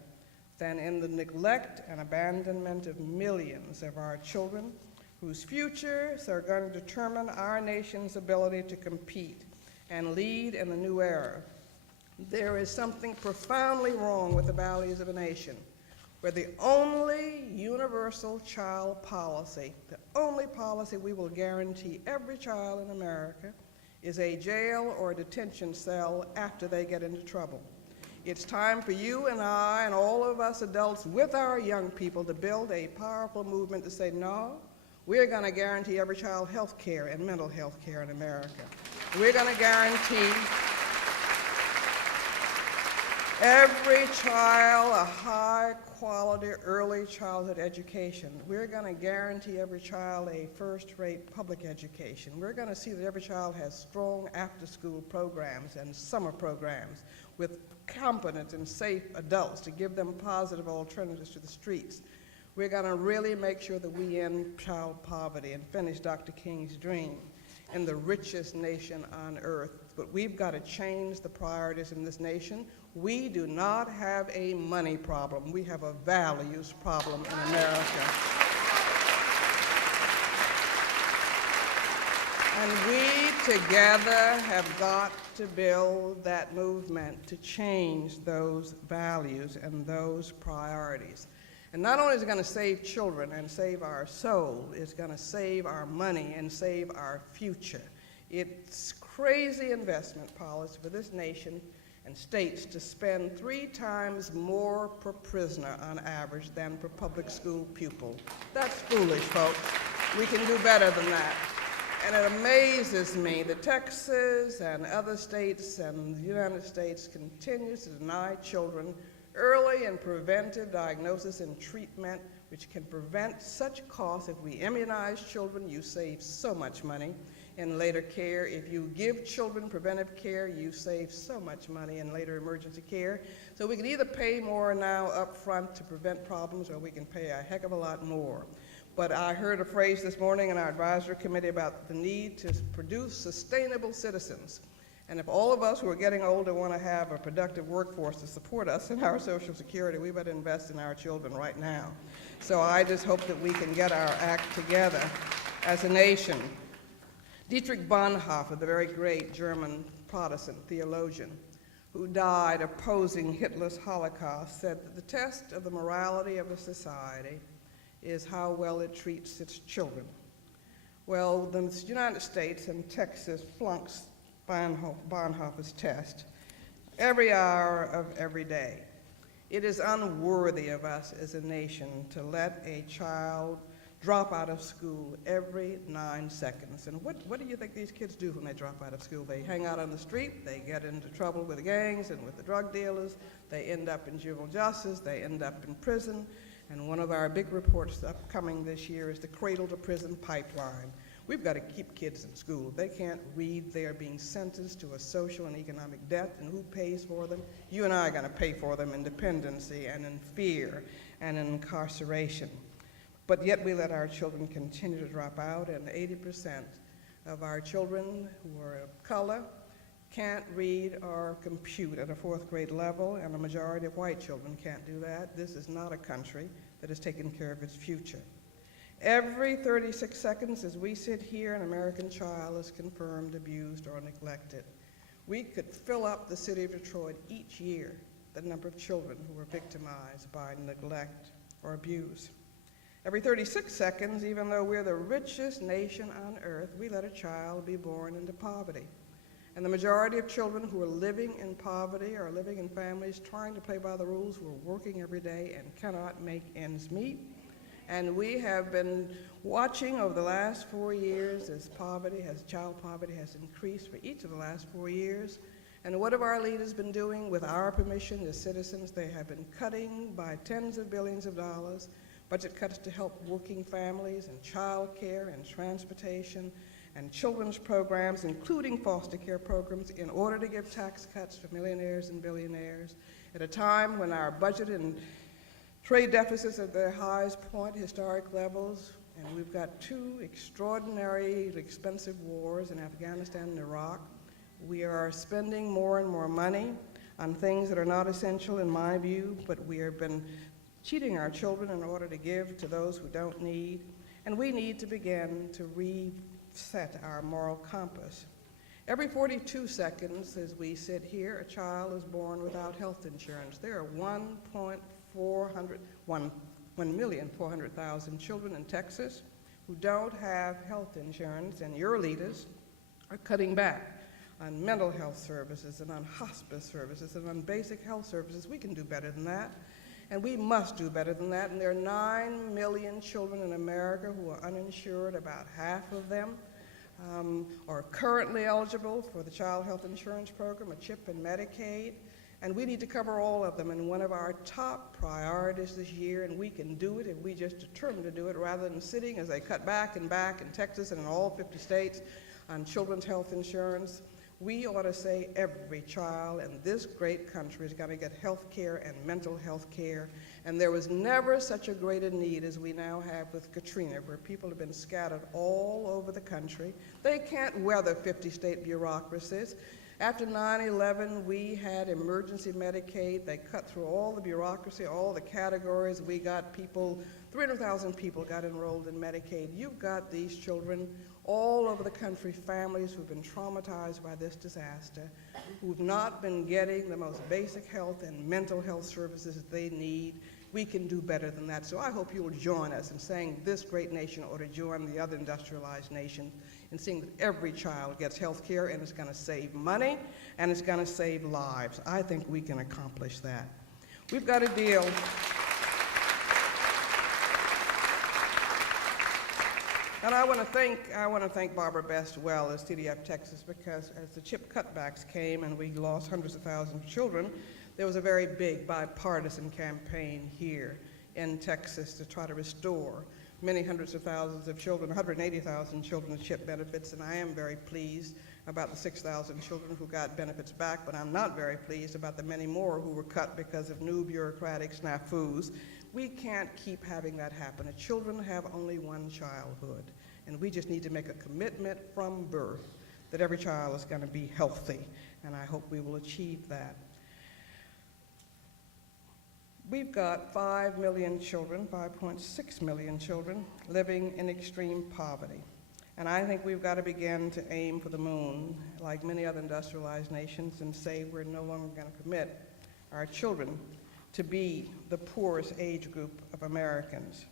than in the neglect and abandonment of millions of our children whose futures are going to determine our nation's ability to compete and lead in the new era. There is something profoundly wrong with the values of a nation where the only universal child policy, the only policy we will guarantee every child in America, is a jail or a detention cell after they get into trouble. It's time for you and I and all of us adults with our young people to build a powerful movement to say, no, we're going to guarantee every child health care and mental health care in America. We're going to guarantee every child a high-quality early childhood education. We're going to guarantee every child a first-rate public education. We're going to see that every child has strong after-school programs and summer programs with competent and safe adults to give them positive alternatives to the streets. We're going to really make sure that we end child poverty and finish Dr. King's dream in the richest nation on earth. But we've got to change the priorities in this nation. We do not have a money problem. We have a values problem in America. And we together have got to build that movement to change those values and those priorities. And not only is it going to save children and save our soul, it's going to save our money and save our future. It's crazy investment policy for this nation and states to spend 3 times more per prisoner on average than per public school pupil. That's foolish, folks. We can do better than that. And it amazes me that Texas and other states and the United States continues to deny children early and preventive diagnosis and treatment, which can prevent such costs. If we immunize children, you save so much money in later care. If you give children preventive care, you save so much money in later emergency care. So we can either pay more now up front to prevent problems, or we can pay a heck of a lot more. But I heard a phrase this morning in our advisory committee about the need to produce sustainable citizens. And if all of us who are getting older want to have a productive workforce to support us in our Social Security, we better invest in our children right now. So I just hope that we can get our act together as a nation. Dietrich Bonhoeffer, the very great German Protestant theologian who died opposing Hitler's Holocaust, said that the test of the morality of a society is how well it treats its children. Well, the United States and Texas flunks Bonhoeffer's test every hour of every day. It is unworthy of us as a nation to let a child drop out of school every 9 seconds. And what do you think these kids do when they drop out of school? They hang out on the street, they get into trouble with the gangs and with the drug dealers, they end up in juvenile justice, they end up in prison. And one of our big reports upcoming this year is the cradle to prison pipeline. We've got to keep kids in school. If they can't read, they are being sentenced to a social and economic debt, and who pays for them? You and I are going to pay for them in dependency and in fear and in incarceration. But yet we let our children continue to drop out, and 80% of our children who are of color can't read or compute at a 4th grade level, and a majority of white children can't do that. This is not a country that that has taken care of its future. Every 36 seconds as we sit here, an American child is confirmed abused or neglected. We could fill up the city of Detroit each year, the number of children who were victimized by neglect or abuse. Every 36 seconds, even though we're the richest nation on earth, we let a child be born into poverty. And the majority of children who are living in poverty are living in families trying to play by the rules, who are working every day and cannot make ends meet. And we have been watching over the last 4 years as child poverty has increased for each of the last 4 years. And what have our leaders been doing with our permission as citizens? They have been cutting by tens of billions of dollars, budget cuts to help working families and child care and transportation and children's programs, including foster care programs, in order to give tax cuts for millionaires and billionaires at a time when our budget and trade deficits are at their highest point, historic levels, and we've got two extraordinary expensive wars in Afghanistan and Iraq. We are spending more and more money on things that are not essential in my view, but we have been cheating our children in order to give to those who don't need, and we need to begin to reset our moral compass. Every 42 seconds as we sit here, a child is born without health insurance. There are 1,400,000 children in Texas who don't have health insurance, and your leaders are cutting back on mental health services and on hospice services and on basic health services. We can do better than that, and we must do better than that. And there are 9 million children in America who are uninsured. About half of them are currently eligible for the Child Health Insurance Program, a CHIP and Medicaid, and we need to cover all of them. And one of our top priorities this year, and we can do it if we just determine to do it, rather than sitting as they cut back in Texas and in all 50 states on children's health insurance, we ought to say every child in this great country is going to get health care and mental health care. And there was never such a great a need as we now have with Katrina, where people have been scattered all over the country. They can't weather 50 state bureaucracies. After 9/11, we had emergency Medicaid. They cut through all the bureaucracy, all the categories. We got people, 300,000 people got enrolled in Medicaid. You've got these children all over the country, families who've been traumatized by this disaster, who've not been getting the most basic health and mental health services that they need. We can do better than that. So I hope you will join us in saying this great nation ought to join the other industrialized nations in seeing that every child gets health care, and it's going to save money and it's going to save lives. I think we can accomplish that. We've got a deal. And I want to thank Barbara Best well as CDF Texas, because as the CHIP cutbacks came and we lost hundreds of thousands of children, there was a very big bipartisan campaign here in Texas to try to restore many hundreds of thousands of children, 180,000 children with CHIP benefits, and I am very pleased about the 6,000 children who got benefits back, but I'm not very pleased about the many more who were cut because of new bureaucratic snafus. We can't keep having that happen. Children have only one childhood, and we just need to make a commitment from birth that every child is going to be healthy, and I hope we will achieve that. We've got 5 million children, 5.6 million children, living in extreme poverty. And I think we've got to begin to aim for the moon, like many other industrialized nations, and say we're no longer going to permit our children to be the poorest age group of Americans.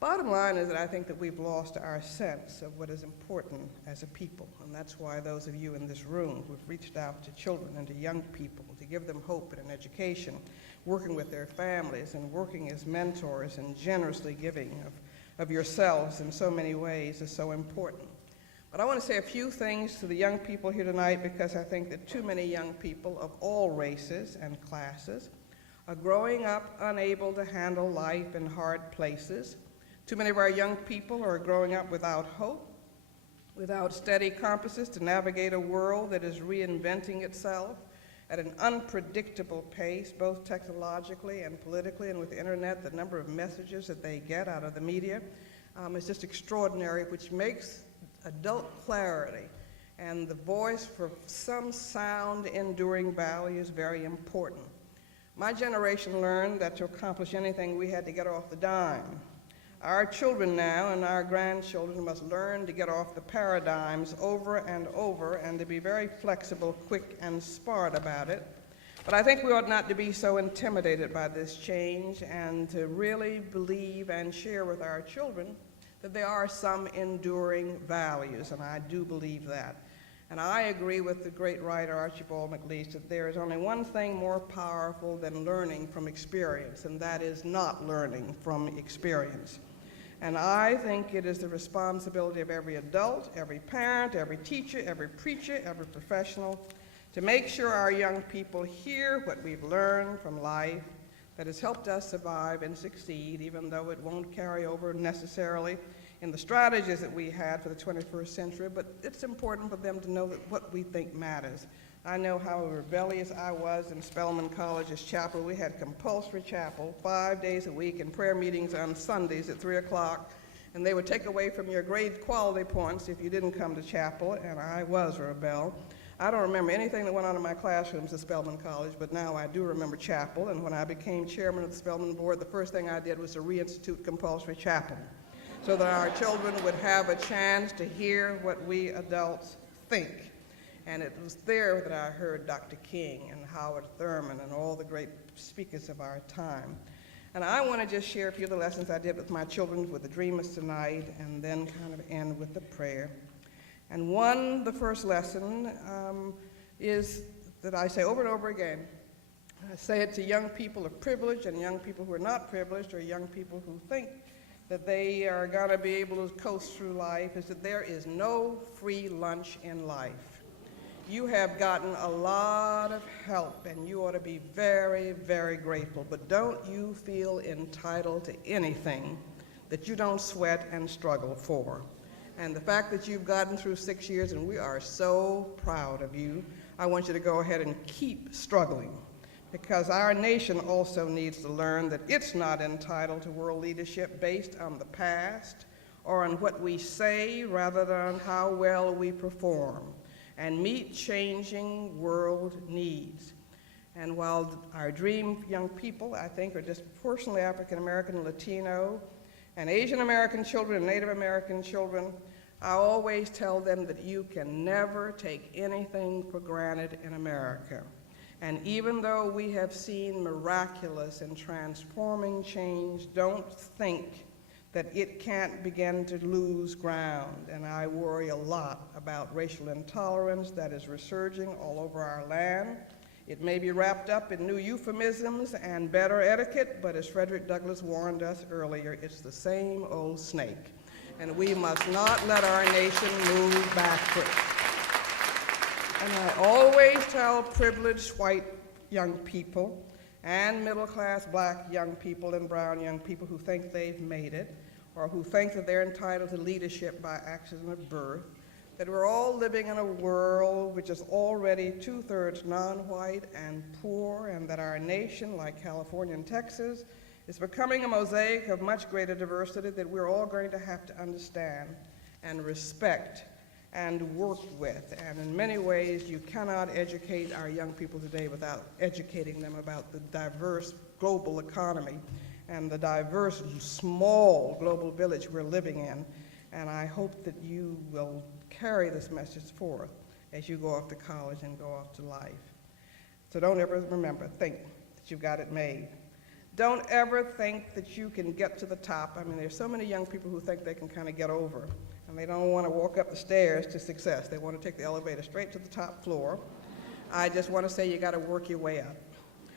Bottom line is that I think that we've lost our sense of what is important as a people, and that's why those of you in this room who have reached out to children and to young people to give them hope and an education, working with their families and working as mentors and generously giving of yourselves in so many ways is so important. But I want to say a few things to the young people here tonight, because I think that too many young people of all races and classes are growing up unable to handle life in hard places. Too many of our young people are growing up without hope, without steady compasses to navigate a world that is reinventing itself at an unpredictable pace, both technologically and politically, and with the internet, the number of messages that they get out of the media is just extraordinary, which makes adult clarity and the voice for some sound, enduring values very important. My generation learned that to accomplish anything, we had to get off the dime. Our children now and our grandchildren must learn to get off the paradigms over and over and to be very flexible, quick, and smart about it. But I think we ought not to be so intimidated by this change and to really believe and share with our children that there are some enduring values, and I do believe that. And I agree with the great writer Archibald MacLeish that there is only one thing more powerful than learning from experience, and that is not learning from experience. And I think it is the responsibility of every adult, every parent, every teacher, every preacher, every professional to make sure our young people hear what we've learned from life that has helped us survive and succeed, even though it won't carry over necessarily in the strategies that we had for the 21st century, but it's important for them to know that what we think matters. I know how rebellious I was in Spelman College's chapel. We had compulsory chapel 5 days a week and prayer meetings on Sundays at 3 o'clock, and they would take away from your grade quality points if you didn't come to chapel, and I was a rebel. I don't remember anything that went on in my classrooms at Spelman College, but now I do remember chapel, and when I became chairman of the Spelman board, the first thing I did was to reinstitute compulsory chapel so that our children would have a chance to hear what we adults think. And it was there that I heard Dr. King and Howard Thurman and all the great speakers of our time. And I want to just share a few of the lessons I did with my children with the Dreamers tonight and then kind of end with the prayer. And the first lesson is that I say over and over again. I say it to young people of privilege and young people who are not privileged or young people who think that they are going to be able to coast through life, is that there is no free lunch in life. You have gotten a lot of help, and you ought to be very, very grateful. But don't you feel entitled to anything that you don't sweat and struggle for. And the fact that you've gotten through 6 years, and we are so proud of you, I want you to go ahead and keep struggling, because our nation also needs to learn that it's not entitled to world leadership based on the past or on what we say rather than on how well we perform and meet changing world needs. And while our dream young people, I think, are disproportionately African American, Latino, and Asian American children and Native American children, I always tell them that you can never take anything for granted in America. And even though we have seen miraculous and transforming change, don't think that it can't begin to lose ground. And I worry a lot about racial intolerance that is resurging all over our land. It may be wrapped up in new euphemisms and better etiquette, but as Frederick Douglass warned us earlier, it's the same old snake. And we must not let our nation move backward. And I always tell privileged white young people and middle-class black young people and brown young people who think they've made it or who think that they're entitled to leadership by accident of birth, that we're all living in a world which is already 2/3 non-white and poor, and that our nation, like California and Texas, is becoming a mosaic of much greater diversity that we're all going to have to understand and respect and work with. And in many ways, you cannot educate our young people today without educating them about the diverse global economy and the diverse small global village we're living in. And I hope that you will carry this message forth as you go off to college and go off to life. So don't ever think that you've got it made. Don't ever think that you can get to the top. I mean, there's so many young people who think they can kind of get over, and they don't want to walk up the stairs to success. They want to take the elevator straight to the top floor. I just want to say you got to work your way up,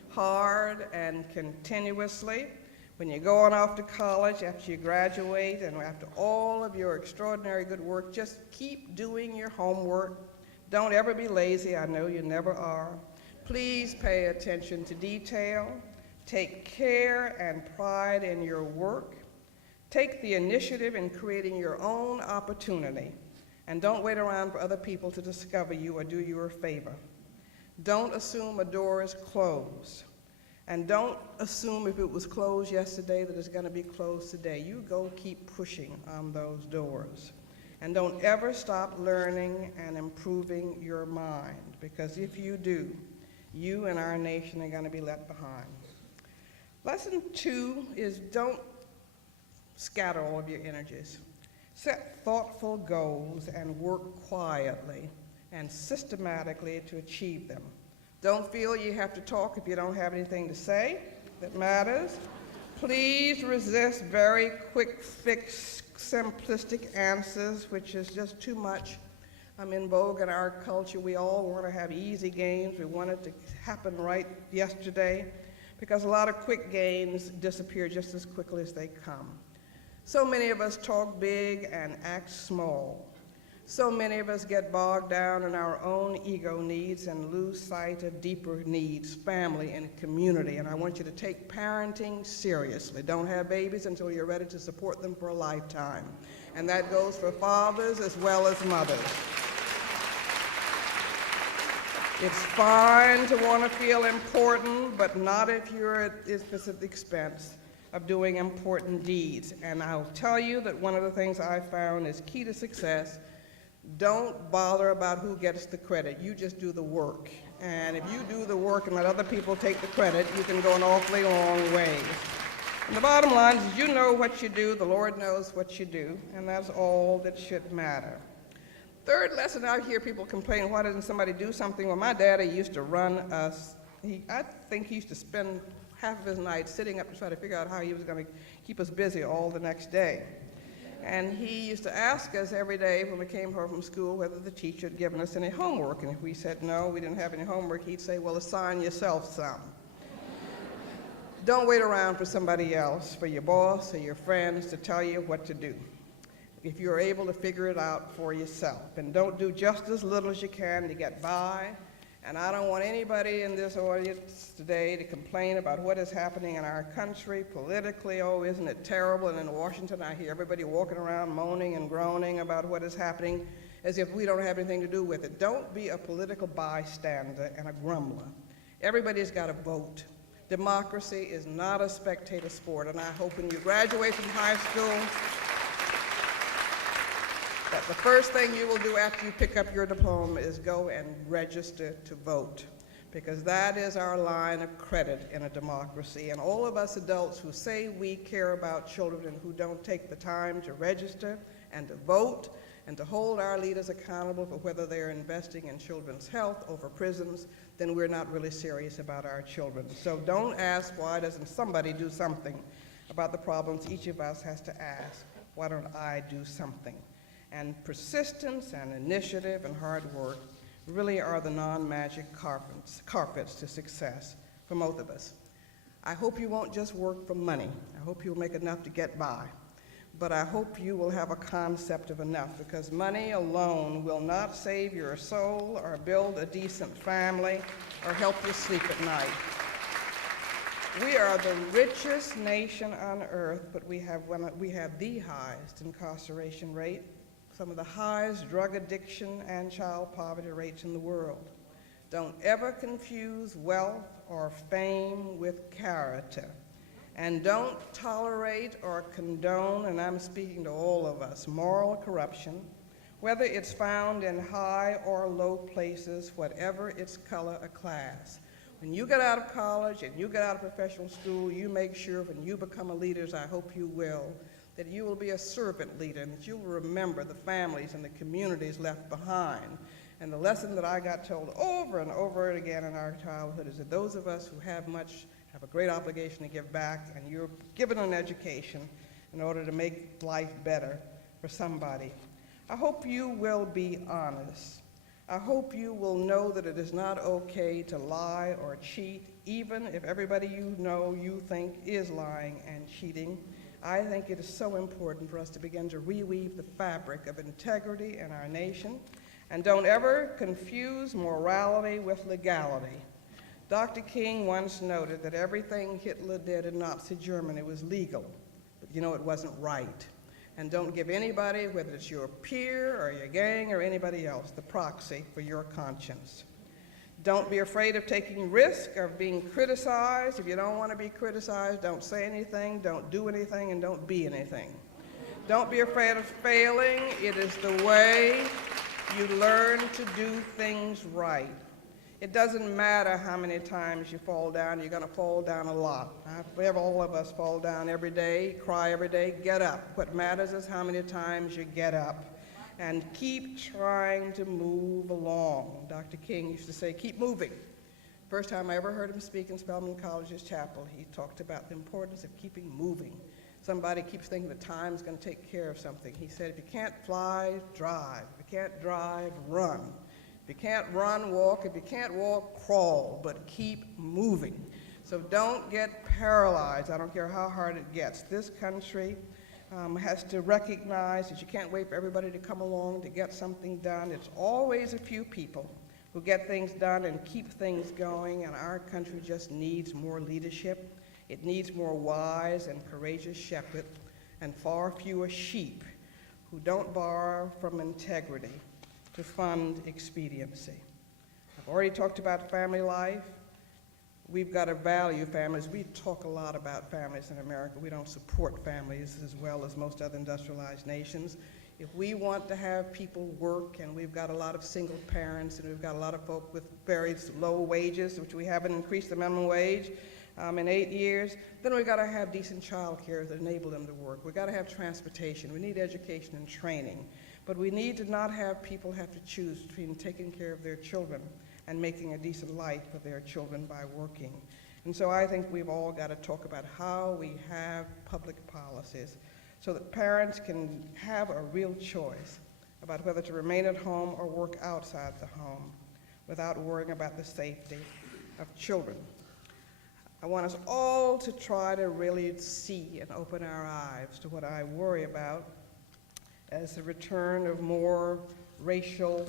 hard and continuously. When you go on off to college, after you graduate, and after all of your extraordinary good work, just keep doing your homework. Don't ever be lazy. I know you never are. Please pay attention to detail. Take care and pride in your work. Take the initiative in creating your own opportunity, and don't wait around for other people to discover you or do you a favor. Don't assume a door is closed, and don't assume if it was closed yesterday that it's going to be closed today. You go keep pushing on those doors, and don't ever stop learning and improving your mind, because if you do, you and our nation are going to be left behind. Lesson 2 is don't scatter all of your energies. Set thoughtful goals and work quietly and systematically to achieve them. Don't feel you have to talk if you don't have anything to say that matters. Please resist very quick fix, simplistic answers, which is just too much. In vogue in our culture. We all want to have easy gains. We want it to happen right yesterday, because a lot of quick gains disappear just as quickly as they come. So many of us talk big and act small. So many of us get bogged down in our own ego needs and lose sight of deeper needs, family and community. And I want you to take parenting seriously. Don't have babies until you're ready to support them for a lifetime. And that goes for fathers as well as mothers. It's fine to want to feel important, but not if you're at the expense of doing important deeds. And I'll tell you that one of the things I found is key to success. Don't bother about who gets the credit. You just do the work. And if you do the work and let other people take the credit, you can go an awfully long way. And the bottom line is you know what you do, the Lord knows what you do, and that's all that should matter. Third lesson, I hear people complain, why doesn't somebody do something? Well, my daddy used to run us. I think he used to spend half of his night sitting up to try to figure out how he was going to keep us busy all the next day. And he used to ask us every day when we came home from school whether the teacher had given us any homework. And if we said no, we didn't have any homework, he'd say, well, assign yourself some. Don't wait around for somebody else, for your boss or your friends to tell you what to do, if you're able to figure it out for yourself. And don't do just as little as you can to get by. And I don't want anybody in this audience today to complain about what is happening in our country politically. Oh, isn't it terrible? And in Washington, I hear everybody walking around moaning and groaning about what is happening as if we don't have anything to do with it. Don't be a political bystander and a grumbler. Everybody's got to vote. Democracy is not a spectator sport, and I hope when you graduate from high school, that the first thing you will do after you pick up your diploma is go and register to vote, because that is our line of credit in a democracy. And all of us adults who say we care about children and who don't take the time to register and to vote and to hold our leaders accountable for whether they're investing in children's health over prisons, then we're not really serious about our children. So don't ask, why doesn't somebody do something about the problems each of us has to ask? Why don't I do something? And persistence and initiative and hard work really are the non-magic carpets to success for most of us. I hope you won't just work for money. I hope you'll make enough to get by. But I hope you will have a concept of enough, because money alone will not save your soul or build a decent family or help you sleep at night. We are the richest nation on earth, but we have the highest incarceration rate, some of the highest drug addiction and child poverty rates in the world. Don't ever confuse wealth or fame with character. And don't tolerate or condone, and I'm speaking to all of us, moral corruption, whether it's found in high or low places, whatever its color or class. When you get out of college and you get out of professional school, you make sure when you become a leader, as I hope you will, that you will be a servant leader and that you will remember the families and the communities left behind. And the lesson that I got told over and over again in our childhood is that those of us who have much have a great obligation to give back, and you're given an education in order to make life better for somebody. I hope you will be honest. I hope you will know that it is not okay to lie or cheat, even if everybody you know you think is lying and cheating. I think it is so important for us to begin to reweave the fabric of integrity in our nation, and don't ever confuse morality with legality. Dr. King once noted that everything Hitler did in Nazi Germany was legal, but it wasn't right. And don't give anybody, whether it's your peer or your gang or anybody else, the proxy for your conscience. Don't be afraid of taking risk or being criticized. If you don't want to be criticized, don't say anything, don't do anything, and don't be anything. Don't be afraid of failing. It is the way you learn to do things right. It doesn't matter how many times you fall down, you're going to fall down a lot. All of us fall down every day, cry every day, get up. What matters is how many times you get up and keep trying to move along. Dr. King used to say, keep moving. First time I ever heard him speak in Spelman College's chapel, he talked about the importance of keeping moving. Somebody keeps thinking that time's going to take care of something. He said, if you can't fly, drive. If you can't drive, run. If you can't run, walk. If you can't walk, crawl, but keep moving. So don't get paralyzed. I don't care how hard it gets. This country has to recognize that you can't wait for everybody to come along to get something done. It's always a few people who get things done and keep things going, and our country just needs more leadership. It needs more wise and courageous shepherds and far fewer sheep who don't borrow from integrity to fund expediency. I've already talked about family life. We've got to value families. We talk a lot about families in America. We don't support families as well as most other industrialized nations. If we want to have people work, and we've got a lot of single parents, and we've got a lot of folk with very low wages, which we haven't increased the minimum wage in 8 years, then we've got to have decent child care that enable them to work. We've got to have transportation. We need education and training. But we need to not have people have to choose between taking care of their children and making a decent life for their children by working. And so I think we've all got to talk about how we have public policies so that parents can have a real choice about whether to remain at home or work outside the home without worrying about the safety of children. I want us all to try to really see and open our eyes to what I worry about as the return of more racial.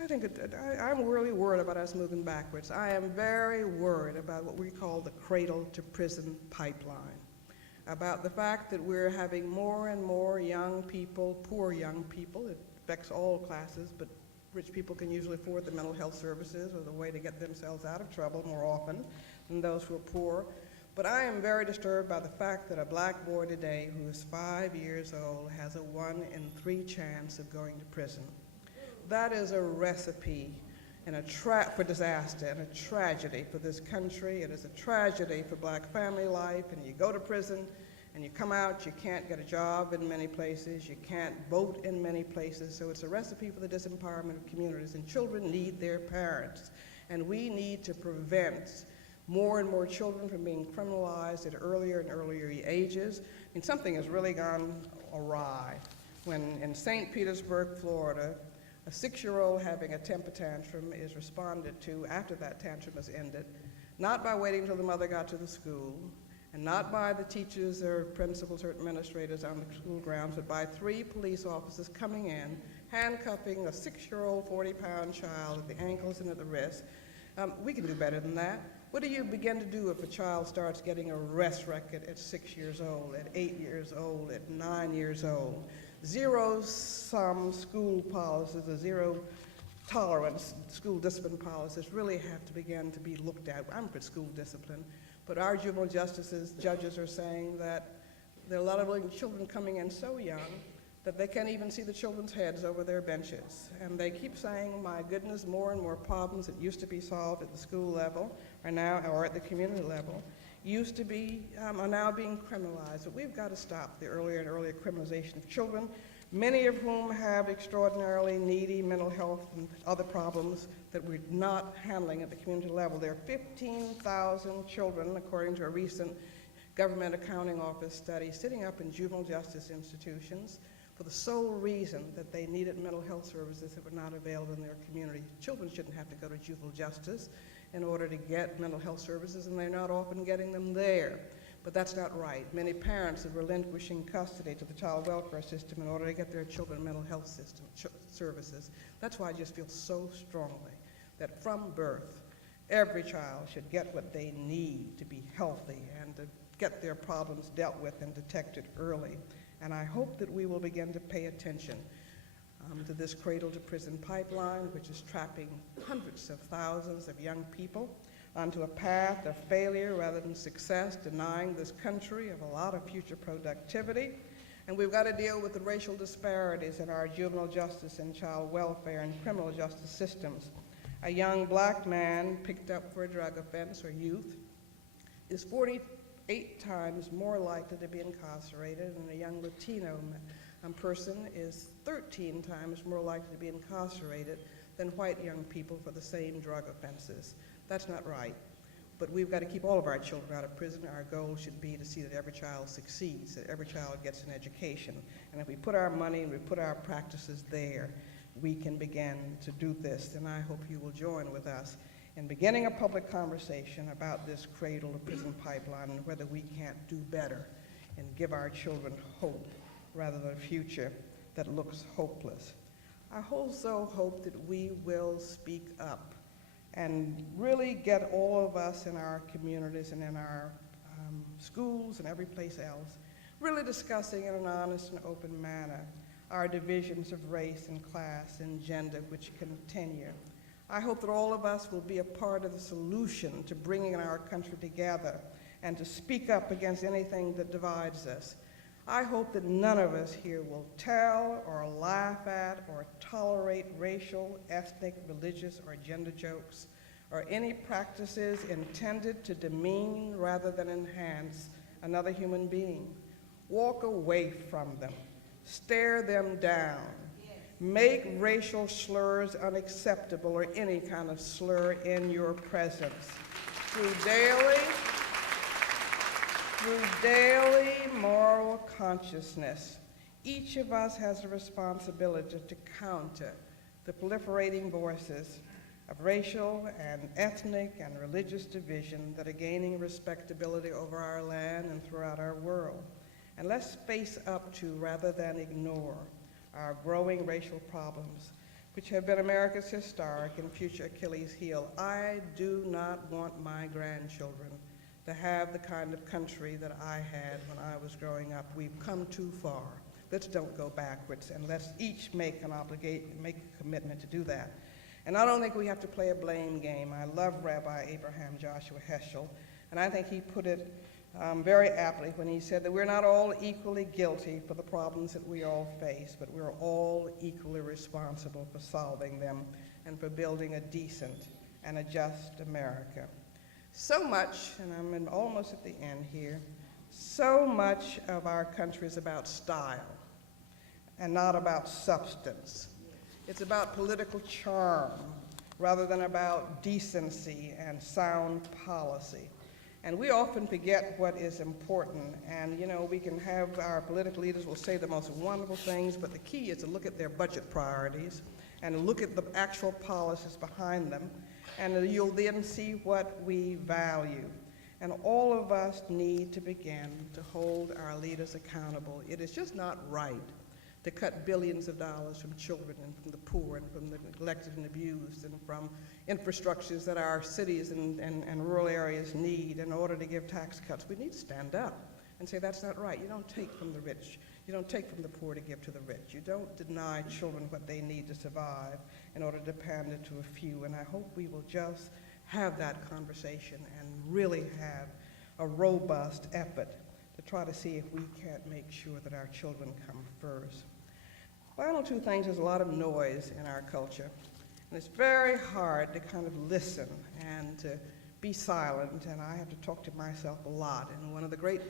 I'm really worried about us moving backwards. I am very worried about what we call the cradle to prison pipeline, about the fact that we're having more and more young people, poor young people. It affects all classes, but rich people can usually afford the mental health services or the way to get themselves out of trouble more often than those who are poor. But I am very disturbed by the fact that a black boy today who is 5 years old has a 1 in 3 chance of going to prison. That is a recipe and for disaster and a tragedy for this country. It is a tragedy for black family life, and you go to prison and you come out, you can't get a job in many places, you can't vote in many places, so it's a recipe for the disempowerment of communities, and children need their parents. And we need to prevent more and more children from being criminalized at earlier and earlier ages. I mean, something has really gone awry when in St. Petersburg, Florida, a 6-year-old having a temper tantrum is responded to after that tantrum has ended, not by waiting until the mother got to the school, and not by the teachers or principals or administrators on the school grounds, but by 3 police officers coming in, handcuffing a 6-year-old, 40-pound child at the ankles and at the wrist. We can do better than that. What do you begin to do if a child starts getting a arrest record at 6 years old, at 8 years old, at 9 years old? Zero-sum school policies, or zero-tolerance school discipline policies really have to begin to be looked at. I'm for school discipline, but our juvenile judges are saying that there are a lot of children coming in so young that they can't even see the children's heads over their benches. And they keep saying, my goodness, more and more problems that used to be solved at the school level or at the community level are now being criminalized. But we've got to stop the earlier and earlier criminalization of children, many of whom have extraordinarily needy mental health and other problems that we're not handling at the community level. There are 15,000 children, according to a recent Government Accounting Office study, sitting up in juvenile justice institutions for the sole reason that they needed mental health services that were not available in their community. Children shouldn't have to go to juvenile justice in order to get mental health services, and they're not often getting them there. But that's not right. Many parents are relinquishing custody to the child welfare system in order to get their children mental health system services. That's why I just feel so strongly that from birth, every child should get what they need to be healthy and to get their problems dealt with and detected early. And I hope that we will begin to pay attention to this cradle-to-prison pipeline, which is trapping hundreds of thousands of young people onto a path of failure rather than success, denying this country of a lot of future productivity. And we've got to deal with the racial disparities in our juvenile justice and child welfare and criminal justice systems. A young black man picked up for a drug offense or youth is 48 times more likely to be incarcerated, and a young Latino person is 13 times more likely to be incarcerated than white young people for the same drug offenses. That's not right. But we've got to keep all of our children out of prison. Our goal should be to see that every child succeeds, that every child gets an education. And if we put our money and we put our practices there, we can begin to do this. And I hope you will join with us in beginning a public conversation about this cradle to prison pipeline and whether we can't do better and give our children hope rather than a future that looks hopeless. I also hope that we will speak up and really get all of us in our communities and in our schools and every place else really discussing in an honest and open manner our divisions of race and class and gender which continue. I hope that all of us will be a part of the solution to bringing our country together and to speak up against anything that divides us. I hope that none of us here will tell or laugh at or tolerate racial, ethnic, religious, or gender jokes or any practices intended to demean rather than enhance another human being. Walk away from them. Stare them down. Make racial slurs unacceptable or any kind of slur in your presence. Through daily moral consciousness, each of us has a responsibility to counter the proliferating voices of racial and ethnic and religious division that are gaining respectability over our land and throughout our world. And let's face up to, rather than ignore, our growing racial problems, which have been America's historic and future Achilles heel. I do not want my grandchildren to have the kind of country that I had when I was growing up. We've come too far. Let's don't go backwards, and let's each make a commitment to do that. And I don't think we have to play a blame game. I love Rabbi Abraham Joshua Heschel, and I think he put it very aptly when he said that we're not all equally guilty for the problems that we all face, but we're all equally responsible for solving them and for building a decent and a just America. So much, and I'm almost at the end here, so much of our country is about style and not about substance. It's about political charm rather than about decency and sound policy. And we often forget what is important. And we can have our political leaders will say the most wonderful things, but the key is to look at their budget priorities and look at the actual policies behind them. And you'll then see what we value. And all of us need to begin to hold our leaders accountable. It is just not right to cut billions of dollars from children and from the poor and from the neglected and abused and from infrastructures that our cities and rural areas need in order to give tax cuts. We need to stand up and say that's not right. You don't take from the rich. You don't take from the poor to give to the rich. You don't deny children what they need to survive in order to pander to a few. And I hope we will just have that conversation and really have a robust effort to try to see if we can't make sure that our children come first. Final two things, there's a lot of noise in our culture. And it's very hard to kind of listen and to be silent, and I have to talk to myself a lot. And one of the great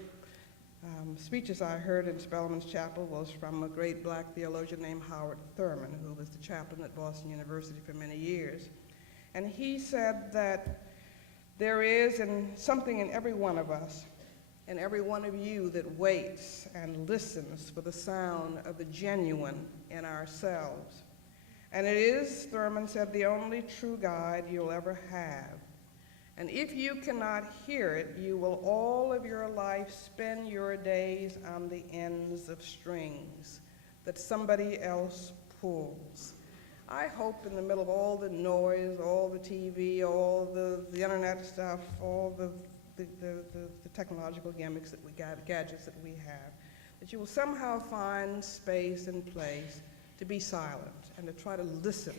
speeches I heard in Spelman's Chapel was from a great black theologian named Howard Thurman, who was the chaplain at Boston University for many years. And he said that there is something in every one of us, and every one of you that waits and listens for the sound of the genuine in ourselves. And it is, Thurman said, the only true guide you'll ever have. And if you cannot hear it, you will all of your life spend your days on the ends of strings that somebody else pulls. I hope in the middle of all the noise, all the TV, all the internet stuff, all the technological gimmicks that we got, gadgets that we have, that you will somehow find space and place to be silent and to try to listen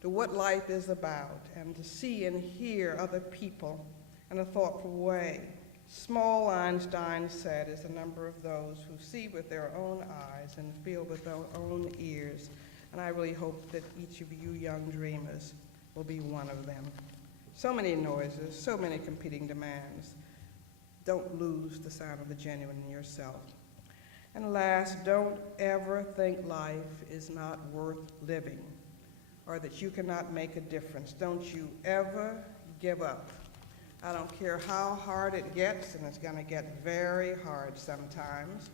to what life is about and to see and hear other people in a thoughtful way. Small, Einstein said, is the number of those who see with their own eyes and feel with their own ears and I really hope that each of you young dreamers will be one of them. So many noises, so many competing demands. Don't lose the sound of the genuine in yourself. And last, don't ever think life is not worth living or that you cannot make a difference. Don't you ever give up. I don't care how hard it gets, and it's going to get very hard sometimes.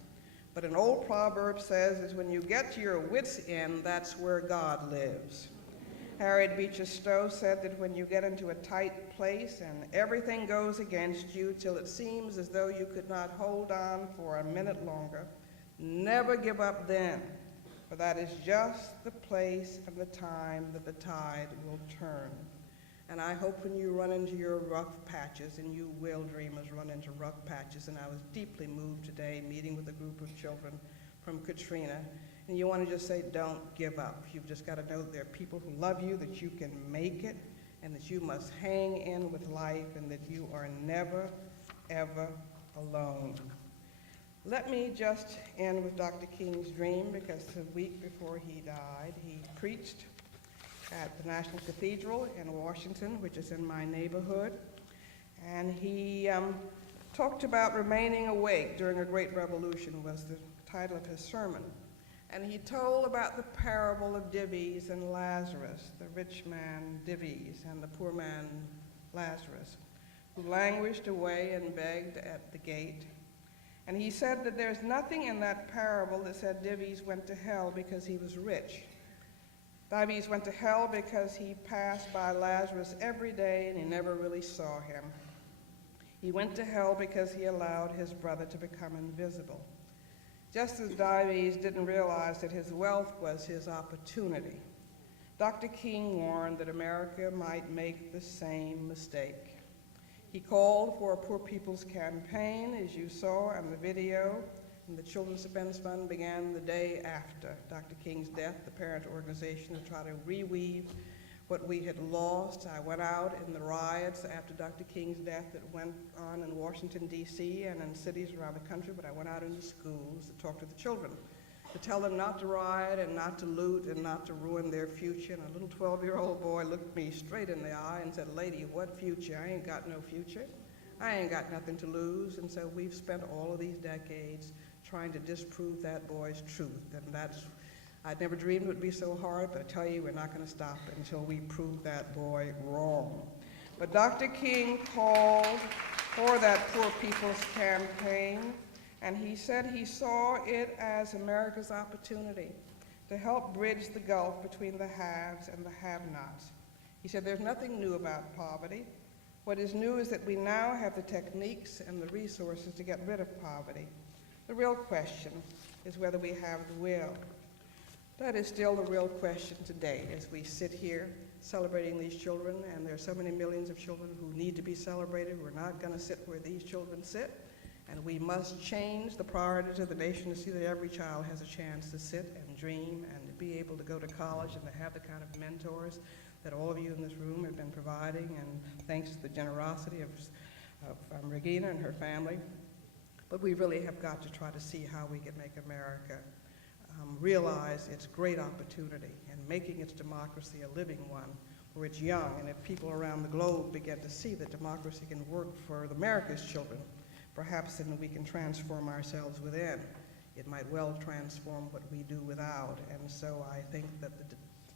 But an old proverb says is when you get to your wits' end, that's where God lives. Harriet Beecher Stowe said that when you get into a tight place and everything goes against you till it seems as though you could not hold on for a minute longer, never give up then, for that is just the place and the time that the tide will turn. And I hope when you run into your rough patches, and you will, dreamers, run into rough patches, and I was deeply moved today meeting with a group of children from Katrina, and you want to just say, don't give up. You've just got to know that there are people who love you, that you can make it, and that you must hang in with life, and that you are never, ever alone. Let me just end with Dr. King's dream, because the week before he died, he preached at the National Cathedral in Washington, which is in my neighborhood, and he talked about remaining awake during a great revolution was the title of his sermon. And he told about the parable of Dives and Lazarus, the rich man Dives and the poor man Lazarus, who languished away and begged at the gate. And he said that there's nothing in that parable that said Dives went to hell because he was rich. Dives went to hell because he passed by Lazarus every day and he never really saw him. He went to hell because he allowed his brother to become invisible. Just as Dives didn't realize that his wealth was his opportunity, Dr. King warned that America might make the same mistake. He called for a Poor People's Campaign, as you saw in the video, and the Children's Defense Fund began the day after Dr. King's death, the parent organization, to try to reweave what we had lost. I went out in the riots after Dr. King's death that went on in Washington, D.C. and in cities around the country, but I went out into schools to talk to the children, to tell them not to riot and not to loot and not to ruin their future. And a little 12-year-old boy looked me straight in the eye and said, "Lady, what future? I ain't got no future. I ain't got nothing to lose." And so we've spent all of these decades trying to disprove that boy's truth. And I'd never dreamed it would be so hard, but I tell you, we're not going to stop until we prove that boy wrong. But Dr. King called for that Poor People's Campaign, and he said he saw it as America's opportunity to help bridge the gulf between the haves and the have-nots. He said there's nothing new about poverty. What is new is that we now have the techniques and the resources to get rid of poverty. The real question is whether we have the will. That is still the real question today as we sit here celebrating these children, and there are so many millions of children who need to be celebrated. We're not going to sit where these children sit, and we must change the priorities of the nation to see that every child has a chance to sit and dream and to be able to go to college and to have the kind of mentors that all of you in this room have been providing, and thanks to the generosity of Regina and her family. But we really have got to try to see how we can make America realize its great opportunity and making its democracy a living one where it's young. And if people around the globe begin to see that democracy can work for America's children, perhaps then we can transform ourselves within. It might well transform what we do without. And so I think that the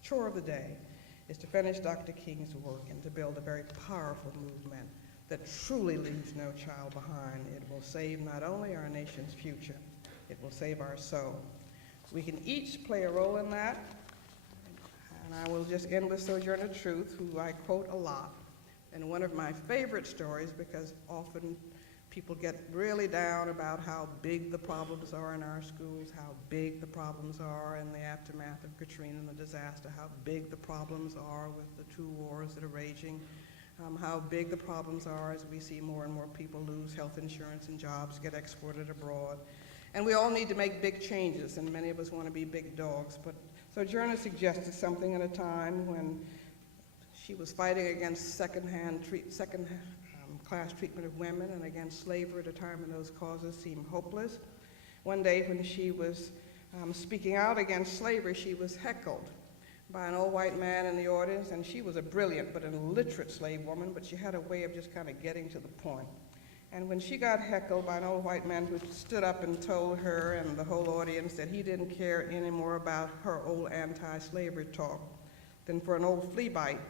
chore of the day is to finish Dr. King's work and to build a very powerful movement that truly leaves no child behind. It will save not only our nation's future, it will save our soul. We can each play a role in that, and I will just end with Sojourner Truth, who I quote a lot. And one of my favorite stories, because often people get really down about how big the problems are in our schools, how big the problems are in the aftermath of Katrina and the disaster, how big the problems are with the two wars that are raging, how big the problems are as we see more and more people lose health insurance and jobs get exported abroad. And we all need to make big changes, and many of us want to be big dogs. But Sojourner suggested something at a time when she was fighting against second-class treatment of women and against slavery at a time when those causes seemed hopeless. One day when she was speaking out against slavery, she was heckled by an old white man in the audience, and she was a brilliant but an illiterate slave woman, but she had a way of just kind of getting to the point. And when she got heckled by an old white man who stood up and told her and the whole audience that he didn't care anymore about her old anti-slavery talk than for an old flea bite,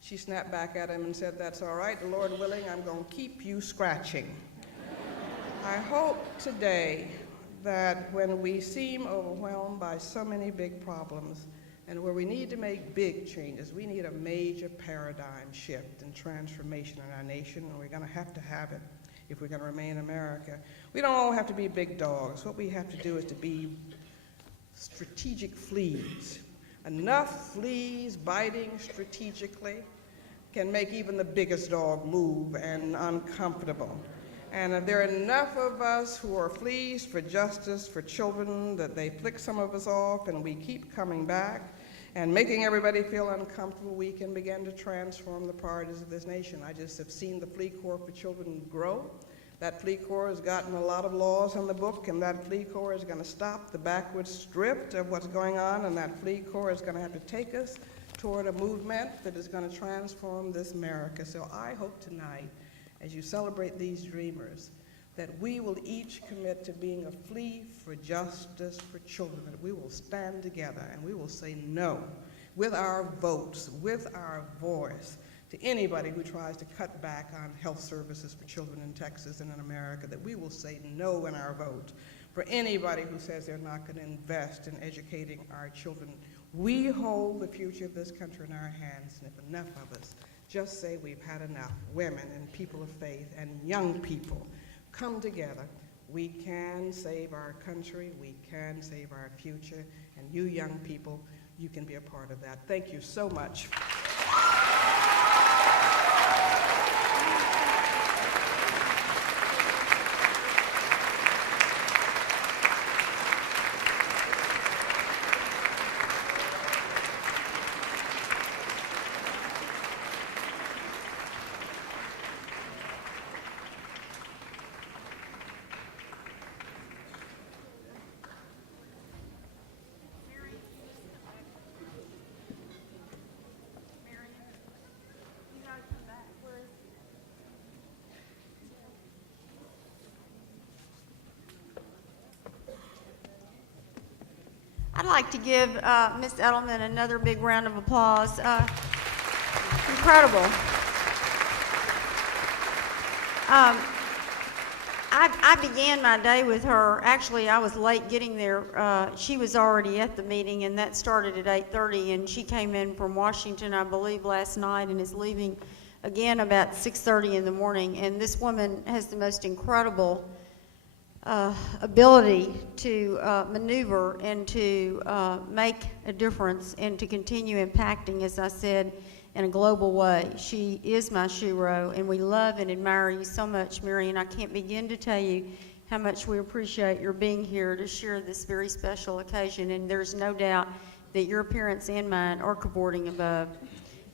she snapped back at him and said, "That's all right, the Lord willing, I'm going to keep you scratching." I hope today that when we seem overwhelmed by so many big problems and where we need to make big changes, we need a major paradigm shift and transformation in our nation, and we're going to have it if we're going to remain America. We don't all have to be big dogs. What we have to do is to be strategic fleas. Enough fleas biting strategically can make even the biggest dog move and uncomfortable. And if there are enough of us who are fleas for justice for children that they flick some of us off and we keep coming back and making everybody feel uncomfortable, we can begin to transform the priorities of this nation. I just have seen the Flea Corps for Children grow. That Flea Corps has gotten a lot of laws in the book, and that Flea Corps is going to stop the backwards drift of what's going on, and that Flea Corps is going to have to take us toward a movement that is going to transform this America. So I hope tonight, as you celebrate these dreamers, that we will each commit to being a flea for justice for children, that we will stand together and we will say no with our votes, with our voice, to anybody who tries to cut back on health services for children in Texas and in America, that we will say no in our vote for anybody who says they're not going to invest in educating our children. We hold the future of this country in our hands, and if enough of us just say we've had enough, women and people of faith and young people come together, we can save our country, we can save our future, and you young people, you can be a part of that. Thank you so much. I'd like to give Ms. Edelman another big round of applause. Incredible. I began my day with her. Actually, I was late getting there. She was already at the meeting, and that started at 8:30, and she came in from Washington, I believe, last night, and is leaving again about 6:30 in the morning. And this woman has the most incredible ability to maneuver and to make a difference and to continue impacting, as I said, in a global way. She is my shero, and we love and admire you so much, Marian. I can't begin to tell you how much we appreciate your being here to share this very special occasion, and there's no doubt that your appearance and mine are cavorting above.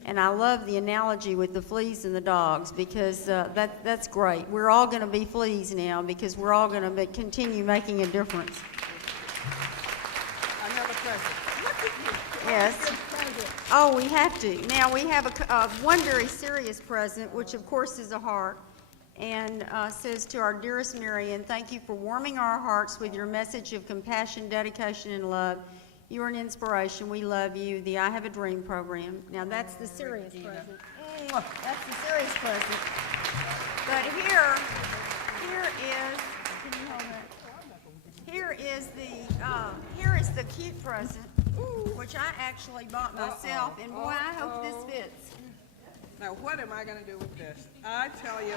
And I love the analogy with the fleas and the dogs, because that's great. We're all going to be fleas now, because we're all going to continue making a difference. Another present. Yes. Oh, we have to. Now, we have one very serious present, which of course is a heart, and says to our dearest Marian, thank you for warming our hearts with your message of compassion, dedication, and love. You're an inspiration. We love you. The I Have a Dream program. Now, that's the serious present. That's the serious present. But here is, can you hold that? Here is the cute present, which I actually bought myself, and boy, I hope this fits. Now, what am I going to do with this? I tell you,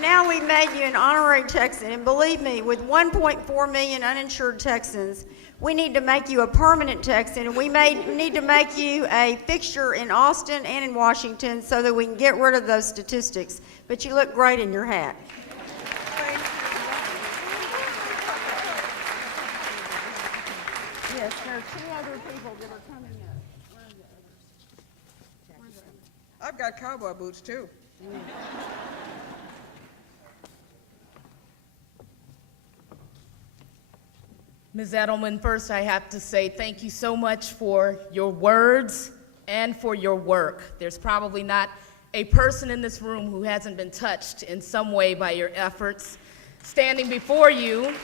Now we've made you an honorary Texan, and believe me, with 1.4 million uninsured Texans, we need to make you a permanent Texan, and we need to make you a fixture in Austin and in Washington so that we can get rid of those statistics. But you look great in your hat. Yes, there are two other people that are coming up. I've got cowboy boots too. Ms. Edelman, first I have to say thank you so much for your words and for your work. There's probably not a person in this room who hasn't been touched in some way by your efforts. Standing before you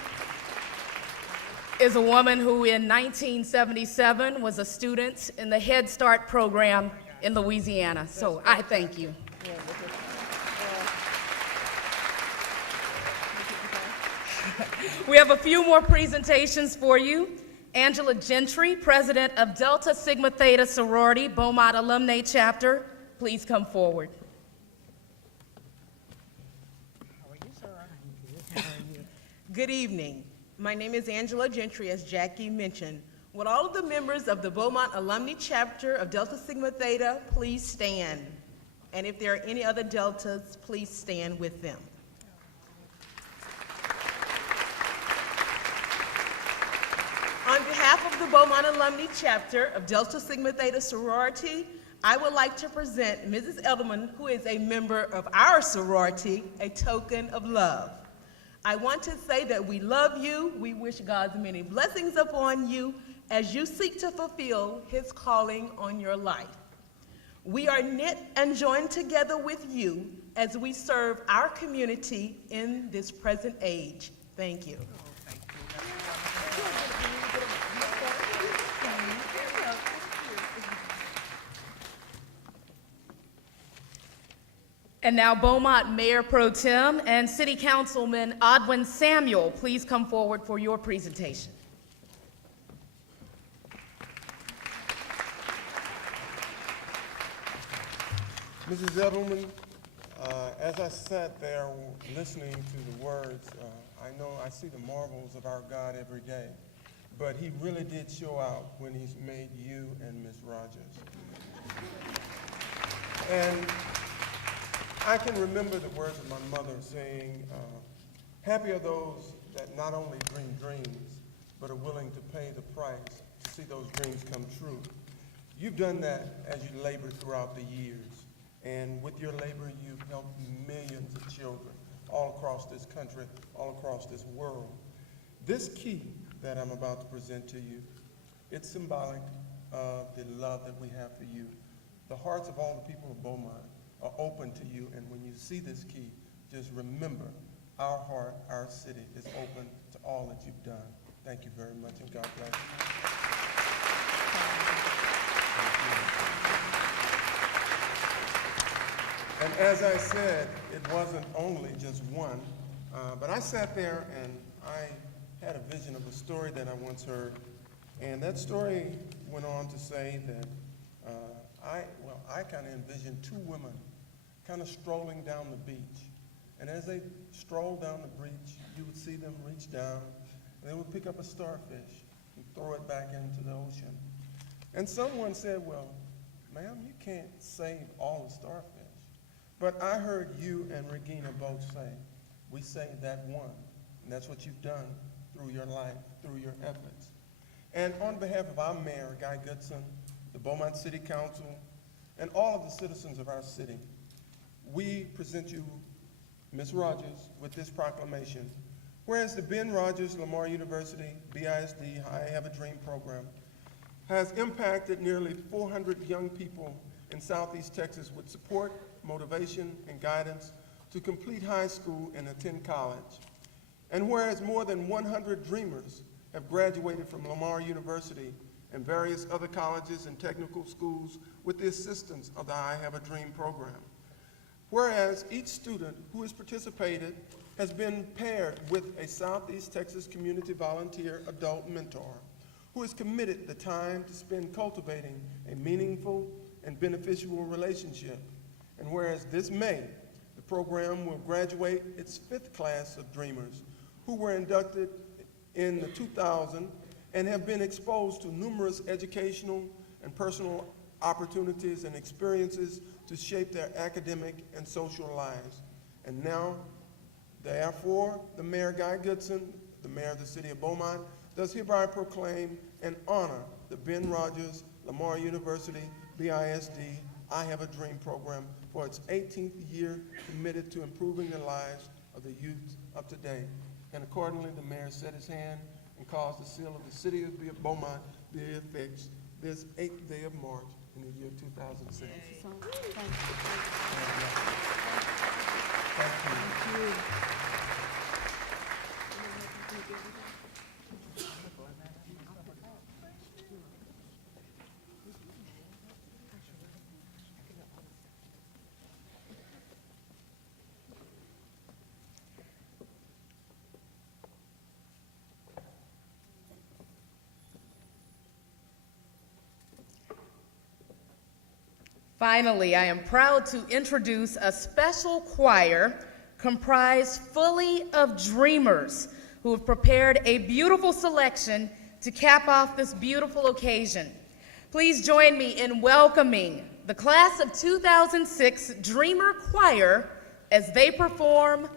is a woman who in 1977 was a student in the Head Start program in Louisiana. So I thank you. We have a few more presentations for you. Angela Gentry, president of Delta Sigma Theta Sorority, Beaumont Alumni Chapter, please come forward. Good evening. My name is Angela Gentry, as Jackie mentioned. Would all of the members of the Beaumont Alumni Chapter of Delta Sigma Theta please stand? And if there are any other Deltas, please stand with them. On behalf of the Beaumont Alumni Chapter of Delta Sigma Theta Sorority, I would like to present Mrs. Edelman, who is a member of our sorority, a token of love. I want to say that we love you. We wish God's many blessings upon you as you seek to fulfill His calling on your life. We are knit and joined together with you as we serve our community in this present age. Thank you. And now Beaumont Mayor Pro Tem and City Councilman Odwin Samuel, please come forward for your presentation. Mrs. Edelman, as I sat there listening to the words, I know I see the marvels of our God every day, but He really did show out when He's made you and Miss Rogers. And I can remember the words of my mother saying, happy are those that not only dream dreams, but are willing to pay the price to see those dreams come true. You've done that as you labored throughout the years. And with your labor, you've helped millions of children all across this country, all across this world. This key that I'm about to present to you, it's symbolic of the love that we have for you. The hearts of all the people of Beaumont are open to you, and when you see this key, just remember, our heart, our city is open to all that you've done. Thank you very much, and God bless you. And as I said, it wasn't only just one, but I sat there and I had a vision of a story that I once heard, and that story went on to say that I kind of envisioned two women kind of strolling down the beach. And as they strolled down the beach, you would see them reach down, and they would pick up a starfish and throw it back into the ocean. And someone said, well, ma'am, you can't save all the starfish. But I heard you and Regina both say, we saved that one. And that's what you've done through your life, through your efforts. And on behalf of our mayor, Guy Goodson, the Beaumont City Council, and all of the citizens of our city, we present you, Ms. Rogers, with this proclamation. Whereas the Ben Rogers Lamar University BISD I Have a Dream program has impacted nearly 400 young people in Southeast Texas with support, motivation, and guidance to complete high school and attend college. And whereas more than 100 dreamers have graduated from Lamar University and various other colleges and technical schools with the assistance of the I Have a Dream program. Whereas each student who has participated has been paired with a Southeast Texas community volunteer adult mentor who has committed the time to spend cultivating a meaningful and beneficial relationship. And whereas this May, the program will graduate its 5th class of dreamers who were inducted in the 2000 and have been exposed to numerous educational and personal opportunities and experiences to shape their academic and social lives. And now, therefore, the Mayor Guy Goodson, the Mayor of the City of Beaumont, does hereby proclaim and honor the Ben Rogers Lamar University BISD I Have a Dream program for its 18th year, committed to improving the lives of the youth of today. And accordingly, the mayor set his hand and caused the seal of the city of Beaumont be affixed this 8th day of March in the year 2006. Thank you. Finally, I am proud to introduce a special choir comprised fully of dreamers who have prepared a beautiful selection to cap off this beautiful occasion. Please join me in welcoming the class of 2006 Dreamer Choir as they perform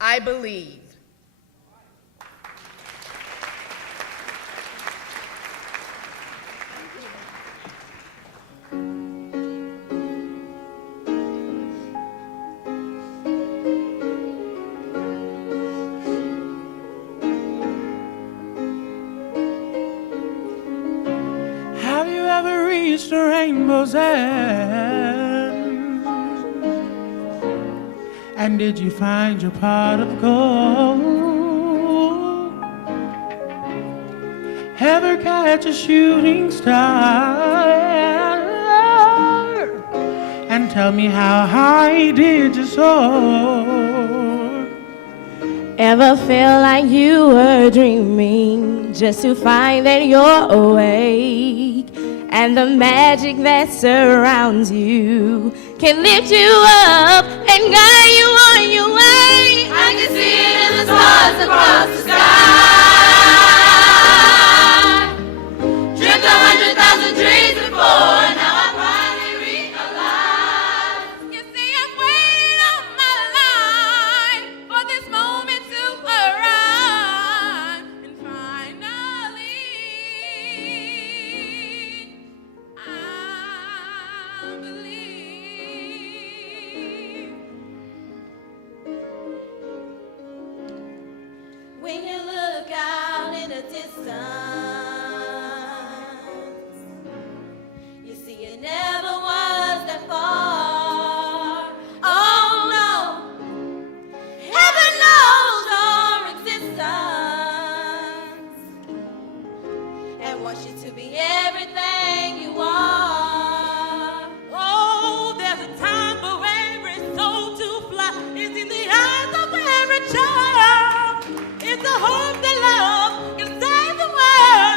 I Believe. The rainbow's end, and did you find your pot of gold? Ever catch a shooting star? And tell me how high did you soar? Ever feel like you were dreaming just to find that you're awake? And the magic that surrounds you can lift you up and guide you on your way. I can see it in the stars across the sky. Dreamt 100,000 dreams before, now I finally realize. You see, I'm waiting on my line for this moment to arrive. And finally, I believe. When you look out in the distance, you see it never was that far. Oh no, heaven knows your existence and wants you to be everything you are. Oh, there's a time for every soul to fly. It's in the eyes of every child. It's a hope that love can save the world.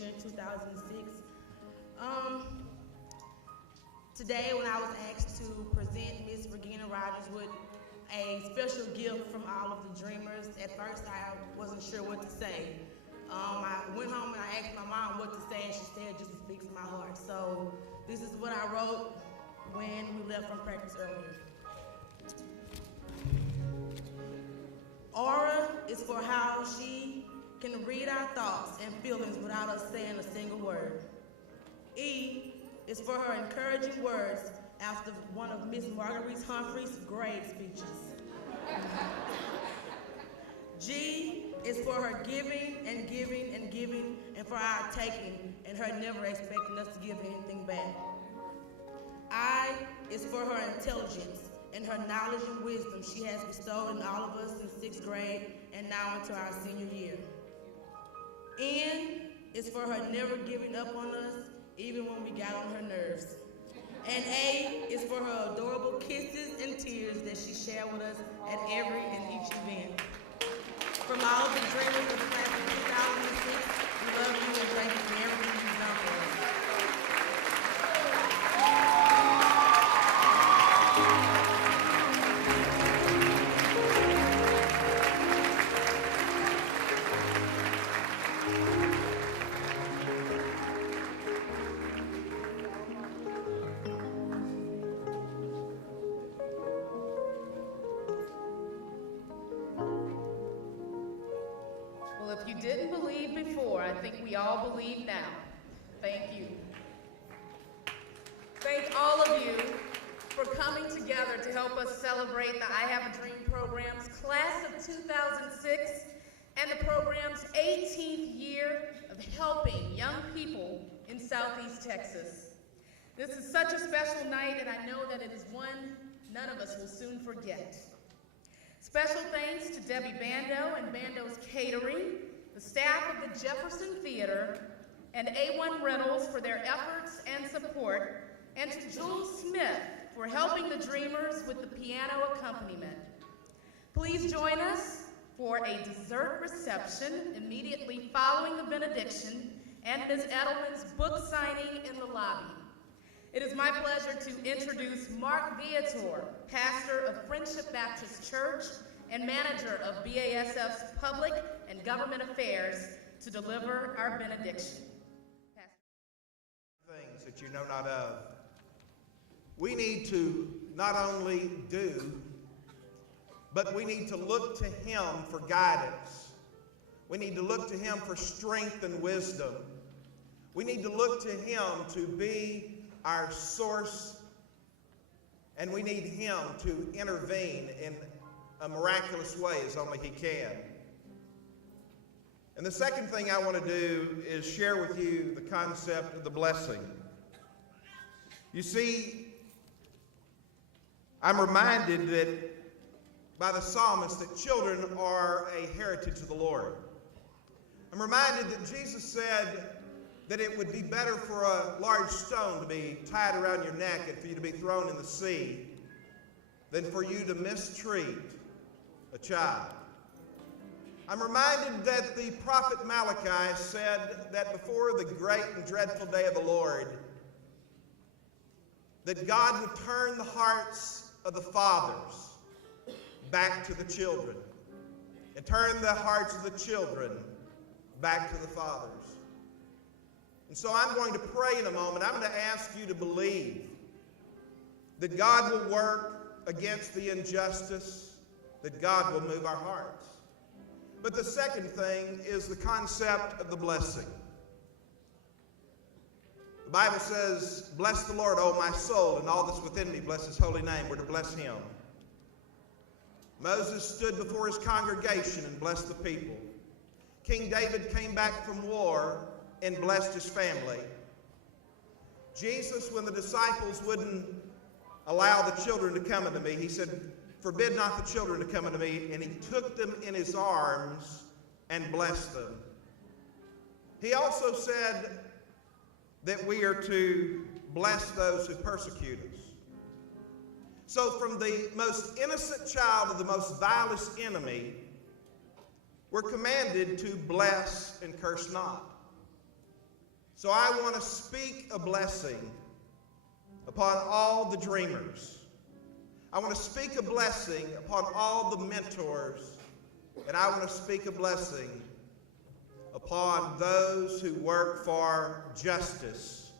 Year 2006. Today, when I was asked to present Miss Regina Rogers with a special gift from all of the Dreamers, at first I wasn't sure what to say. I went home and I asked my mom what to say, and she said, just to speak to my heart. So this is what I wrote when we left from practice earlier. Aura is for how she can read our thoughts and feelings without us saying a single word. E is for her encouraging words after one of Miss Marguerite Humphrey's grade speeches. G is for her giving and giving and giving, and for our taking, and her never expecting us to give anything back. I is for her intelligence and her knowledge and wisdom she has bestowed in all of us in 6th grade and now into our senior year. N is for her never giving up on us, even when we got on her nerves. And A is for her adorable kisses and tears that she shared with us at every and each event. From all of the Dreamers of the class of 2006, we love you and thank you for everything you've done for us. Well, if you didn't believe before, I think we all believe now. Thank you. Thank all of you for coming together to help us celebrate the I Have a Dream program's class of 2006 and the program's 18th year of helping young people in Southeast Texas. This is such a special night, and I know that it is one none of us will soon forget. Special thanks to Debbie Bando and Bando's Catering, the staff of the Jefferson Theater, and A1 Rentals for their efforts and support, and to Jules Smith for helping the Dreamers with the piano accompaniment. Please join us for a dessert reception immediately following the benediction and Ms. Edelman's book signing in the lobby. It is my pleasure to introduce Mark Viator, pastor of Friendship Baptist Church and manager of BASF's Public and Government Affairs, to deliver our benediction. Things that you know not of. We need to not only do, but we need to look to Him for guidance. We need to look to Him for strength and wisdom. We need to look to Him to be our source, and we need Him to intervene in a miraculous way as only He can. And the second thing I want to do is share with you the concept of the blessing. You see, I'm reminded that by the psalmist that children are a heritage of the Lord. I'm reminded that Jesus said that it would be better for a large stone to be tied around your neck and for you to be thrown in the sea than for you to mistreat a child. I'm reminded that the prophet Malachi said that before the great and dreadful day of the Lord, that God would turn the hearts of the fathers back to the children and turn the hearts of the children back to the fathers. And so I'm going to pray in a moment. I'm going to ask you to believe that God will work against the injustice, that God will move our hearts. But the second thing is the concept of the blessing. The Bible says, "Bless the Lord, O my soul, and all that's within me, bless His holy name." We're to bless Him. Moses stood before his congregation and blessed the people. King David came back from war and blessed his family. Jesus, when the disciples wouldn't allow the children to come unto me, He said, "Forbid not the children to come unto me," and He took them in His arms and blessed them. He also said that we are to bless those who persecute us. So from the most innocent child of the most vilest enemy, we're commanded to bless and curse not. So I want to speak a blessing upon all the dreamers. I want to speak a blessing upon all the mentors, and I want to speak a blessing upon those who work for justice,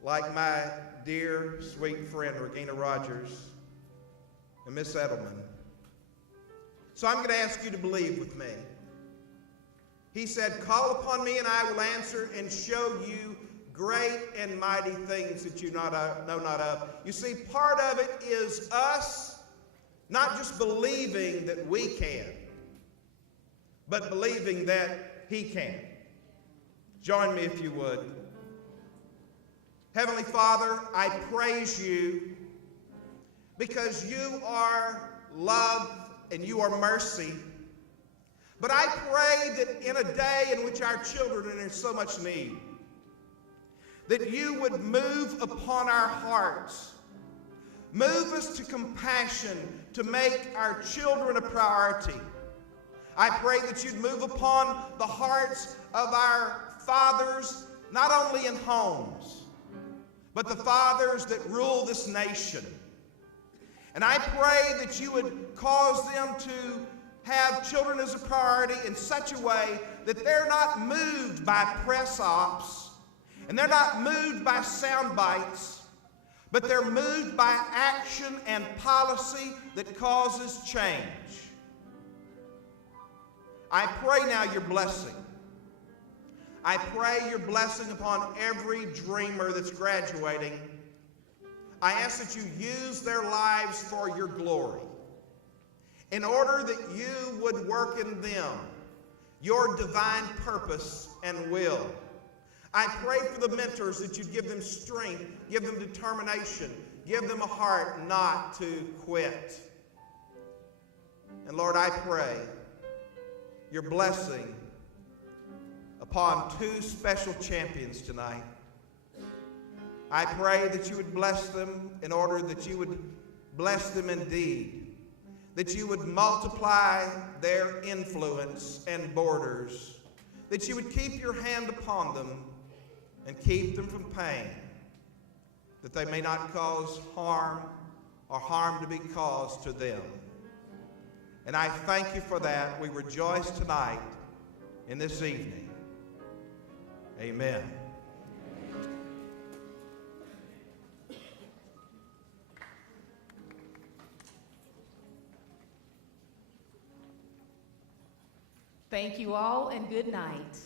like my dear, sweet friend, Regina Rogers and Miss Edelman. So I'm going to ask you to believe with me. He said, call upon me and I will answer and show you great and mighty things that you know not of. You see, part of it is us not just believing that we can, but believing that he can. Join me if you would. Heavenly Father, I praise you because you are love and you are mercy. But I pray that in a day in which our children are in so much need, that you would move upon our hearts. Move us to compassion to make our children a priority. I pray that you'd move upon the hearts of our fathers, not only in homes, but the fathers that rule this nation. And I pray that you would cause them to have children as a priority in such a way that they're not moved by press ops and they're not moved by sound bites, but they're moved by action and policy that causes change. I pray now your blessing. I pray your blessing upon every dreamer that's graduating. I ask that you use their lives for your glory, in order that you would work in them your divine purpose and will. I pray for the mentors that you'd give them strength, give them determination, give them a heart not to quit. And Lord, I pray your blessing upon two special champions tonight. I pray that you would bless them in order that you would bless them indeed, that you would multiply their influence and borders, that you would keep your hand upon them and keep them from pain, that they may not cause harm or harm to be caused to them. And I thank you for that. We rejoice tonight in this evening. Amen. Thank you all and good night.